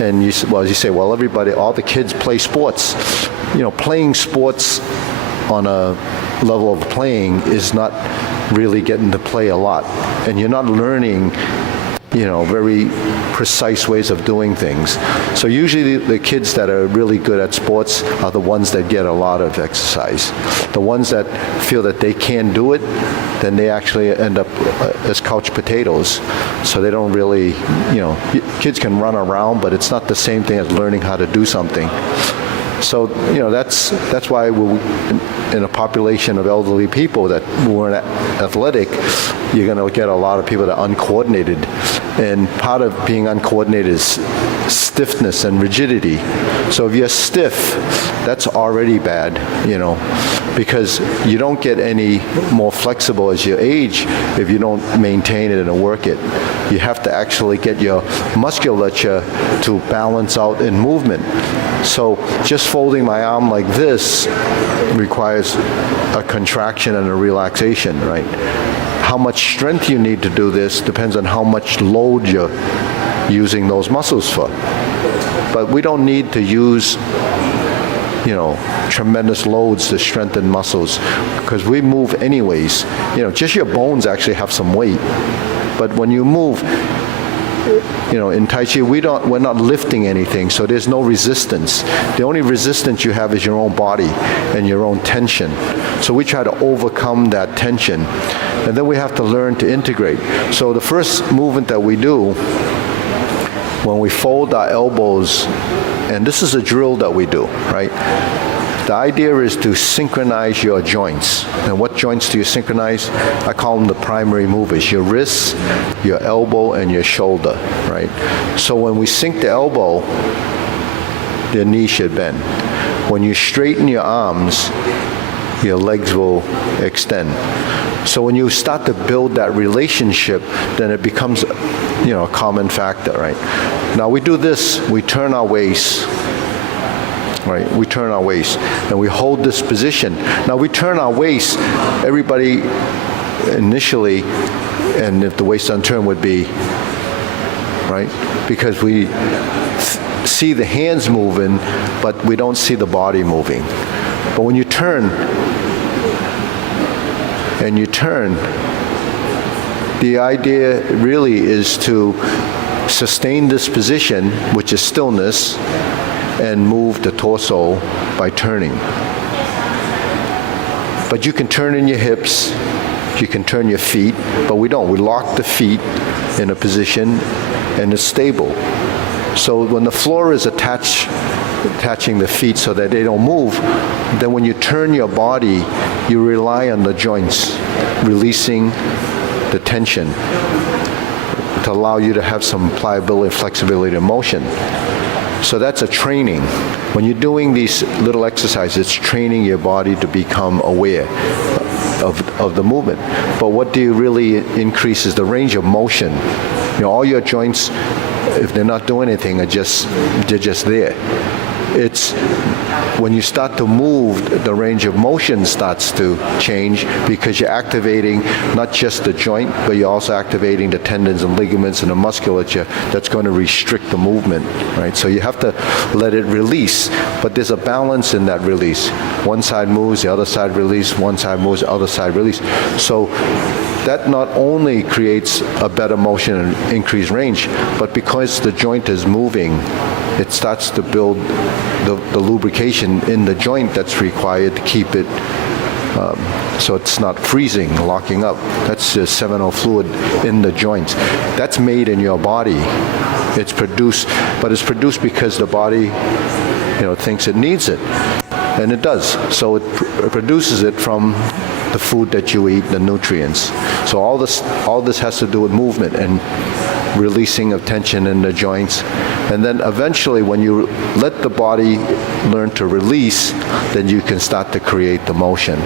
And you say, well, everybody, all the kids play sports. You know, playing sports on a level of playing is not really getting to play a lot. And you're not learning, you know, very precise ways of doing things. So usually the kids that are really good at sports are the ones that get a lot of exercise. The ones that feel that they can do it, then they actually end up as couch potatoes. So they don't really, you know, kids can run around, but it's not the same thing as learning how to do something. So, you know, that's why in a population of elderly people that weren't athletic, you're going to get a lot of people that are uncoordinated. And part of being uncoordinated is stiffness and rigidity. So if you're stiff, that's already bad, you know, because you don't get any more flexible as you age if you don't maintain it and work it. You have to actually get your musculature to balance out in movement. So just folding my arm like this requires a contraction and a relaxation, right? How much strength you need to do this depends on how much load you're using those muscles for. But we don't need to use, you know, tremendous loads to strengthen muscles because we move anyways. You know, just your bones actually have some weight. But when you move, you know, in Tai Chi, we're not lifting anything, so there's no resistance. The only resistance you have is your own body and your own tension. So we try to overcome that tension. And then we have to learn to integrate. So the first movement that we do when we fold our elbows, and this is a drill that we do, right? The idea is to synchronize your joints. And what joints do you synchronize? I call them the primary movers, your wrists, your elbow, and your shoulder, right? So when we sync the elbow, the knee should bend. When you straighten your arms, your legs will extend. So when you start to build that relationship, then it becomes, you know, a common factor, right? Now we do this, we turn our waist, right? We turn our waist and we hold this position. Now we turn our waist, everybody initially, and if the waist unturned would be, right? Because we see the hands moving, but we don't see the body moving. But when you turn, and you turn, the idea really is to sustain this position, which is stillness, and move the torso by turning. But you can turn in your hips, you can turn your feet, but we don't. We lock the feet in a position and it's stable. So when the floor is attaching the feet so that they don't move, then when you turn your body, you rely on the joints, releasing the tension to allow you to have some pliability, flexibility, and motion. So that's a training. When you're doing these little exercises, it's training your body to become aware of the movement. But what do you really increase is the range of motion. You know, all your joints, if they're not doing anything, they're just there. It's when you start to move, the range of motion starts to change because you're activating not just the joint, but you're also activating the tendons and ligaments and the musculature that's going to restrict the movement, right? So you have to let it release, but there's a balance in that release. One side moves, the other side release, one side moves, the other side release. So that not only creates a better motion and increased range, but because the joint is moving, it starts to build the lubrication in the joint that's required to keep it so it's not freezing, locking up. That's the seminal fluid in the joints. That's made in your body. It's produced, but it's produced because the body, thinks it needs it, and it does. So it produces it from the food that you eat, the nutrients. So all this has to do with movement and releasing of tension in the joints. And then eventually when you let the body learn to release, then you can start to create the motion.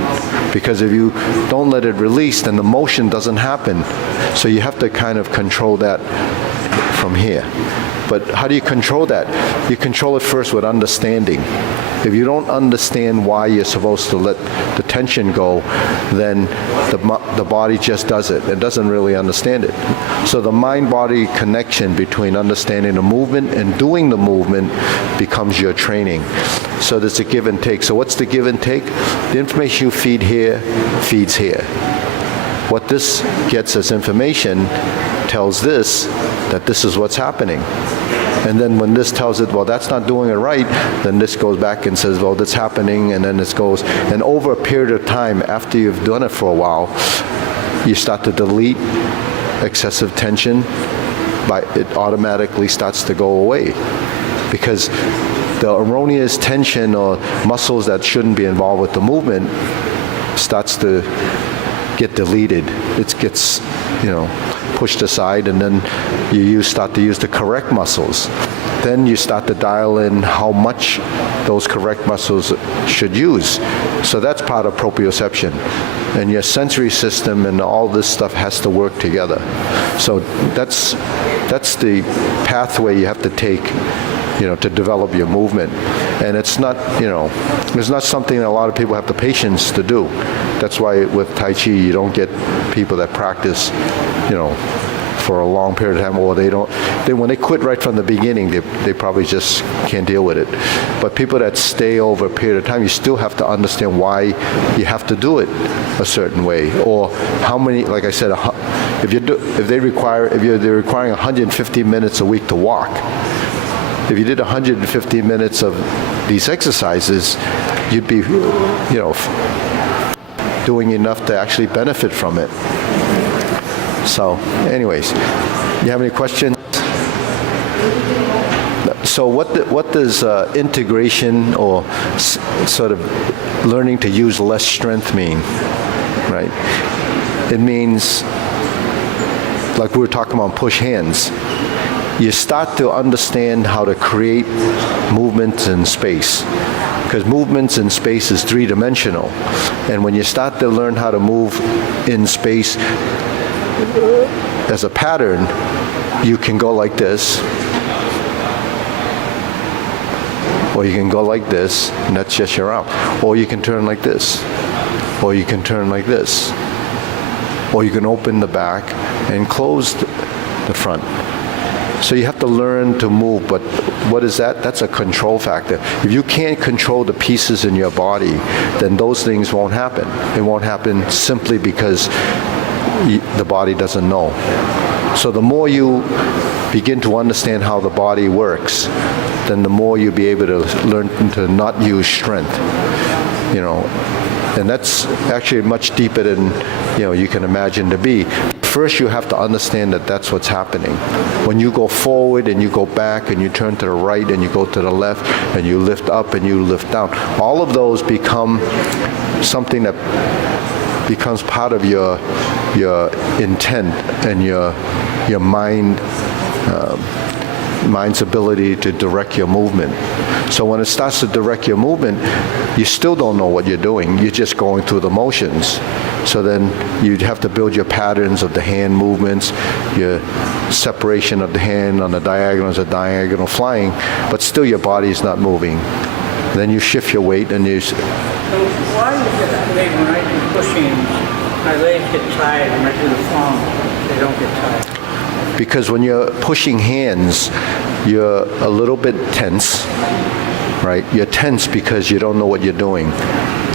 Because if you don't let it release, then the motion doesn't happen. So you have to kind of control that from here. But how do you control that? You control it first with understanding. If you don't understand why you're supposed to let the tension go, then the body just does it. It doesn't really understand it. So the mind-body connection between understanding the movement and doing the movement becomes your training. So there's a give and take. So what's the give and take? The information you feed here feeds here. What this gets as information tells this that this is what's happening. And then when this tells it, well, that's not doing it right, then this goes back and says, well, that's happening, and then this goes. And over a period of time, after you've done it for a while, you start to delete excessive tension. It automatically starts to go away. Because the erroneous tension or muscles that shouldn't be involved with the movement starts to get deleted. It gets, pushed aside, and then you start to use the correct muscles. Then you start to dial in how much those correct muscles should use. So that's part of proprioception. And your sensory system and all this stuff has to work together. So that's the pathway you have to take, to develop your movement. And it's not, it's not something that a lot of people have the patience to do. That's why with Tai Chi, you don't get people that practice, for a long period of time, or when they quit right from the beginning, they probably just can't deal with it. But people that stay over a period of time, you still have to understand why you have to do it a certain way, or how many, like I said, if they're requiring 150 minutes a week to walk. If you did 150 minutes of these exercises, you'd be, doing enough to actually benefit from it. So, anyways, you have any questions? So what does integration or sort of learning to use less strength mean, right? It means, like we were talking about push hands, you start to understand how to create movements in space. Because movements in space is three-dimensional. And when you start to learn how to move in space as a pattern, you can go like this, or you can go like this, and that's just your arm. Or you can turn like this, or you can turn like this. Or you can open the back and close the front. So you have to learn to move, but what is that? That's a control factor. If you can't control the pieces in your body, then those things won't happen. It won't happen simply because the body doesn't know. So the more you begin to understand how the body works, then the more you'll be able to learn to not use strength. And that's actually much deeper than you can imagine to be. First, you have to understand that that's what's happening. When you go forward and you go back and you turn to the right and you go to the left and you lift up and you lift down, all of those become something that becomes part of your intent and your mind's ability to direct your movement. So when it starts to direct your movement, you still don't know what you're doing. You're just going through the motions. So then you'd have to build your patterns of the hand movements, your separation of the hand on the diagonal as a diagonal flying, but still your body is not moving. Then you shift your weight and you, So why is it maybe when I do pushing, my legs get tired, when I do the form, they don't get tired? because when you're pushing hands, you're a little bit tense, right? You're tense because you don't know what you're doing,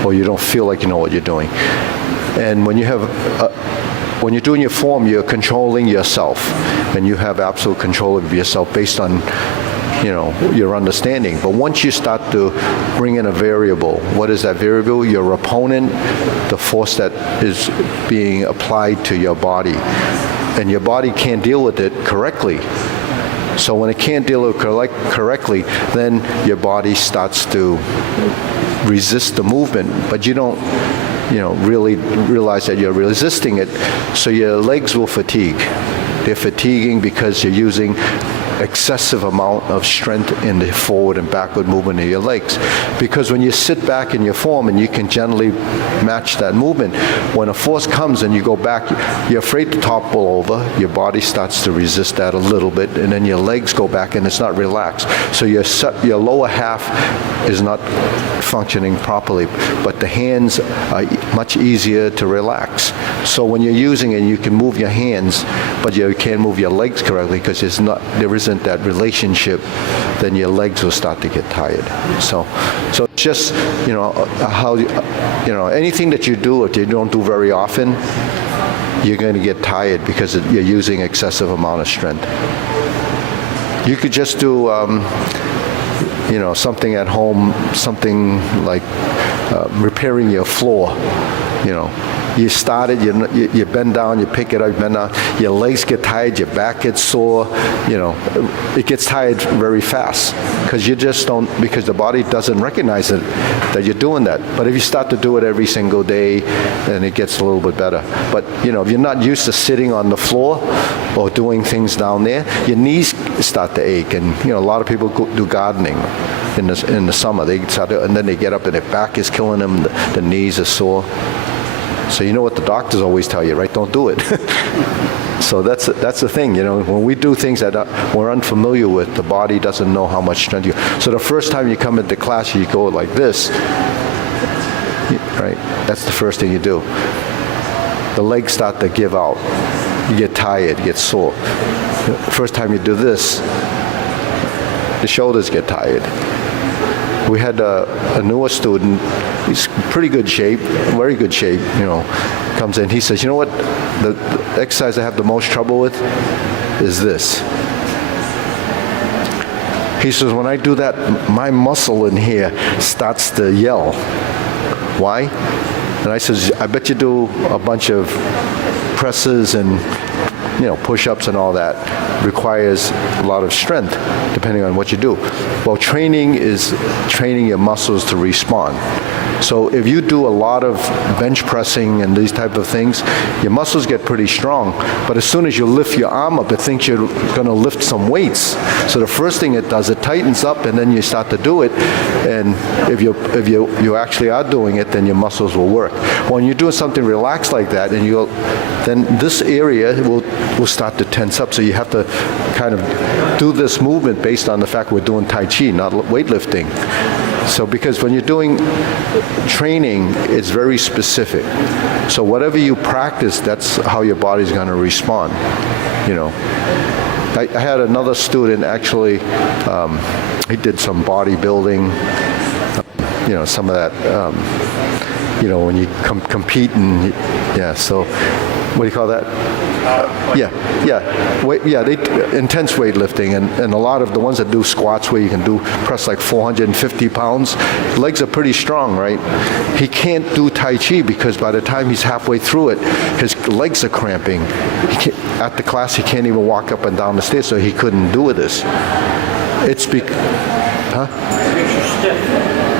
or you don't feel like you know what you're doing. And when you have, when you're doing your form, you're controlling yourself, and you have absolute control of yourself based on, you know, your understanding. But once you start to bring in a variable, what is that variable? Your opponent, the force that is being applied to your body. And your body can't deal with it correctly. So when it can't deal with it correctly, then your body starts to resist the movement, but you don't, you know, really realize that you're resisting it, so your legs will fatigue. They're fatiguing because you're using excessive amount of strength in the forward and backward movement of your legs. Because when you sit back in your form and you can generally match that movement, when a force comes and you go back, you're afraid to topple over, your body starts to resist that a little bit, and then your legs go back and it's not relaxed. So your lower half is not functioning properly, but the hands are much easier to relax. So when you're using it, you can move your hands, but you can't move your legs correctly because there isn't that relationship, then your legs will start to get tired. So it's just, you know, how, you know, anything that you do, if you don't do very often, you're going to get tired because you're using excessive amount of strength. You could just do, you know, something at home, something like repairing your floor, you know. You start it, you bend down, you pick it up, you bend down, your legs get tired, your back gets sore, you know, it gets tired very fast because you just don't, because the body doesn't recognize it that you're doing that. But if you start to do it every single day, then it gets a little bit better. But, you know, if you're not used to sitting on the floor or doing things down there, your knees start to ache. And, you know, a lot of people do gardening in the summer. They start to, and then they get up and their back is killing them, the knees are sore. So you know what the doctors always tell you, right? Don't do it. So that's the thing, you know, when we do things that we're unfamiliar with, the body doesn't know how much strength you. So the first time you come into class, you go like this, right? That's the first thing you do. The legs start to give out. You get tired, you get sore. The first time you do this, the shoulders get tired. We had a newer student, he's pretty good shape, very good shape, you know, comes in, he says, you know what, the exercise I have the most trouble with is this. He says, when I do that, my muscle in here starts to yell. Why? And I says, I bet you do a bunch of presses and, you know, push-ups and all that. Requires a lot of strength, depending on what you do. Well, training is training your muscles to respond. So if you do a lot of bench pressing and these type of things, your muscles get pretty strong. But as soon as you lift your arm up, it thinks you're going to lift some weights. So the first thing it does, it tightens up, and then you start to do it. And if you actually are doing it, then your muscles will work. When you're doing something relaxed like that, and then this area will start to tense up. So you have to kind of do this movement based on the fact we're doing Tai Chi, not weightlifting. So because when you're doing training, it's very specific. So whatever you practice, that's how your body's going to respond, you know. I had another student, actually, he did some bodybuilding, you know, some of that, you know, when you compete and, yeah, so, what do you call that? Intense weightlifting, and a lot of the ones that do squats where you can press like 450 pounds, legs are pretty strong, right? He can't do Tai Chi because by the time he's halfway through it, his legs are cramping. At the class, he can't even walk up and down the stairs, so he couldn't do this. It's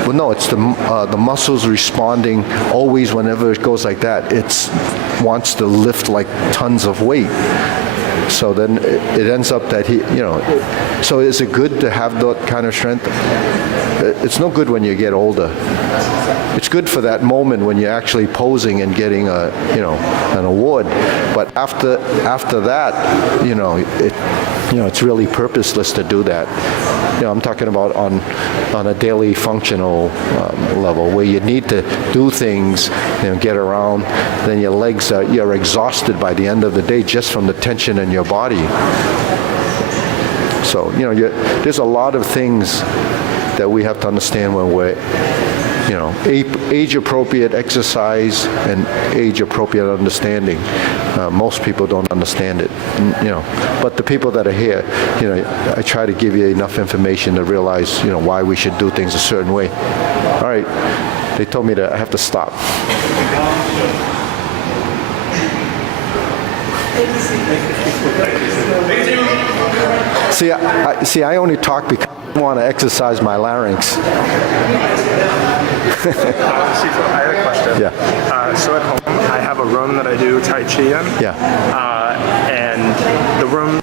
Well, no, it's the muscles responding always whenever it goes like that. It wants to lift like tons of weight. So then it ends up that he, you know, so is it good to have that kind of strength? It's no good when you get older. It's good for that moment when you're actually posing and getting an award. But after that, you know, it's really purposeless to do that. I'm talking about on a daily functional level where you need to do things, get around, then your legs you're exhausted by the end of the day just from the tension in your body. So, there's a lot of things that we have to understand when we're, age-appropriate exercise and age-appropriate understanding. Most people don't understand it, But the people that are here, I try to give you enough information to realize, why we should do things a certain way. All right, they told me that I have to stop. I only talk because I want to exercise my larynx. I had a question. Yeah. So at home, I have a room that I do Tai Chi in. Yeah. And the room.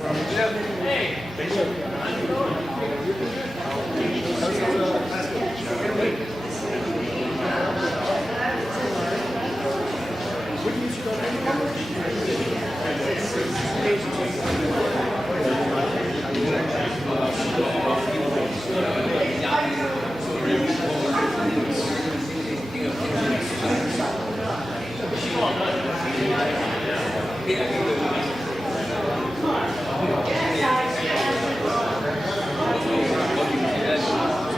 Yeah.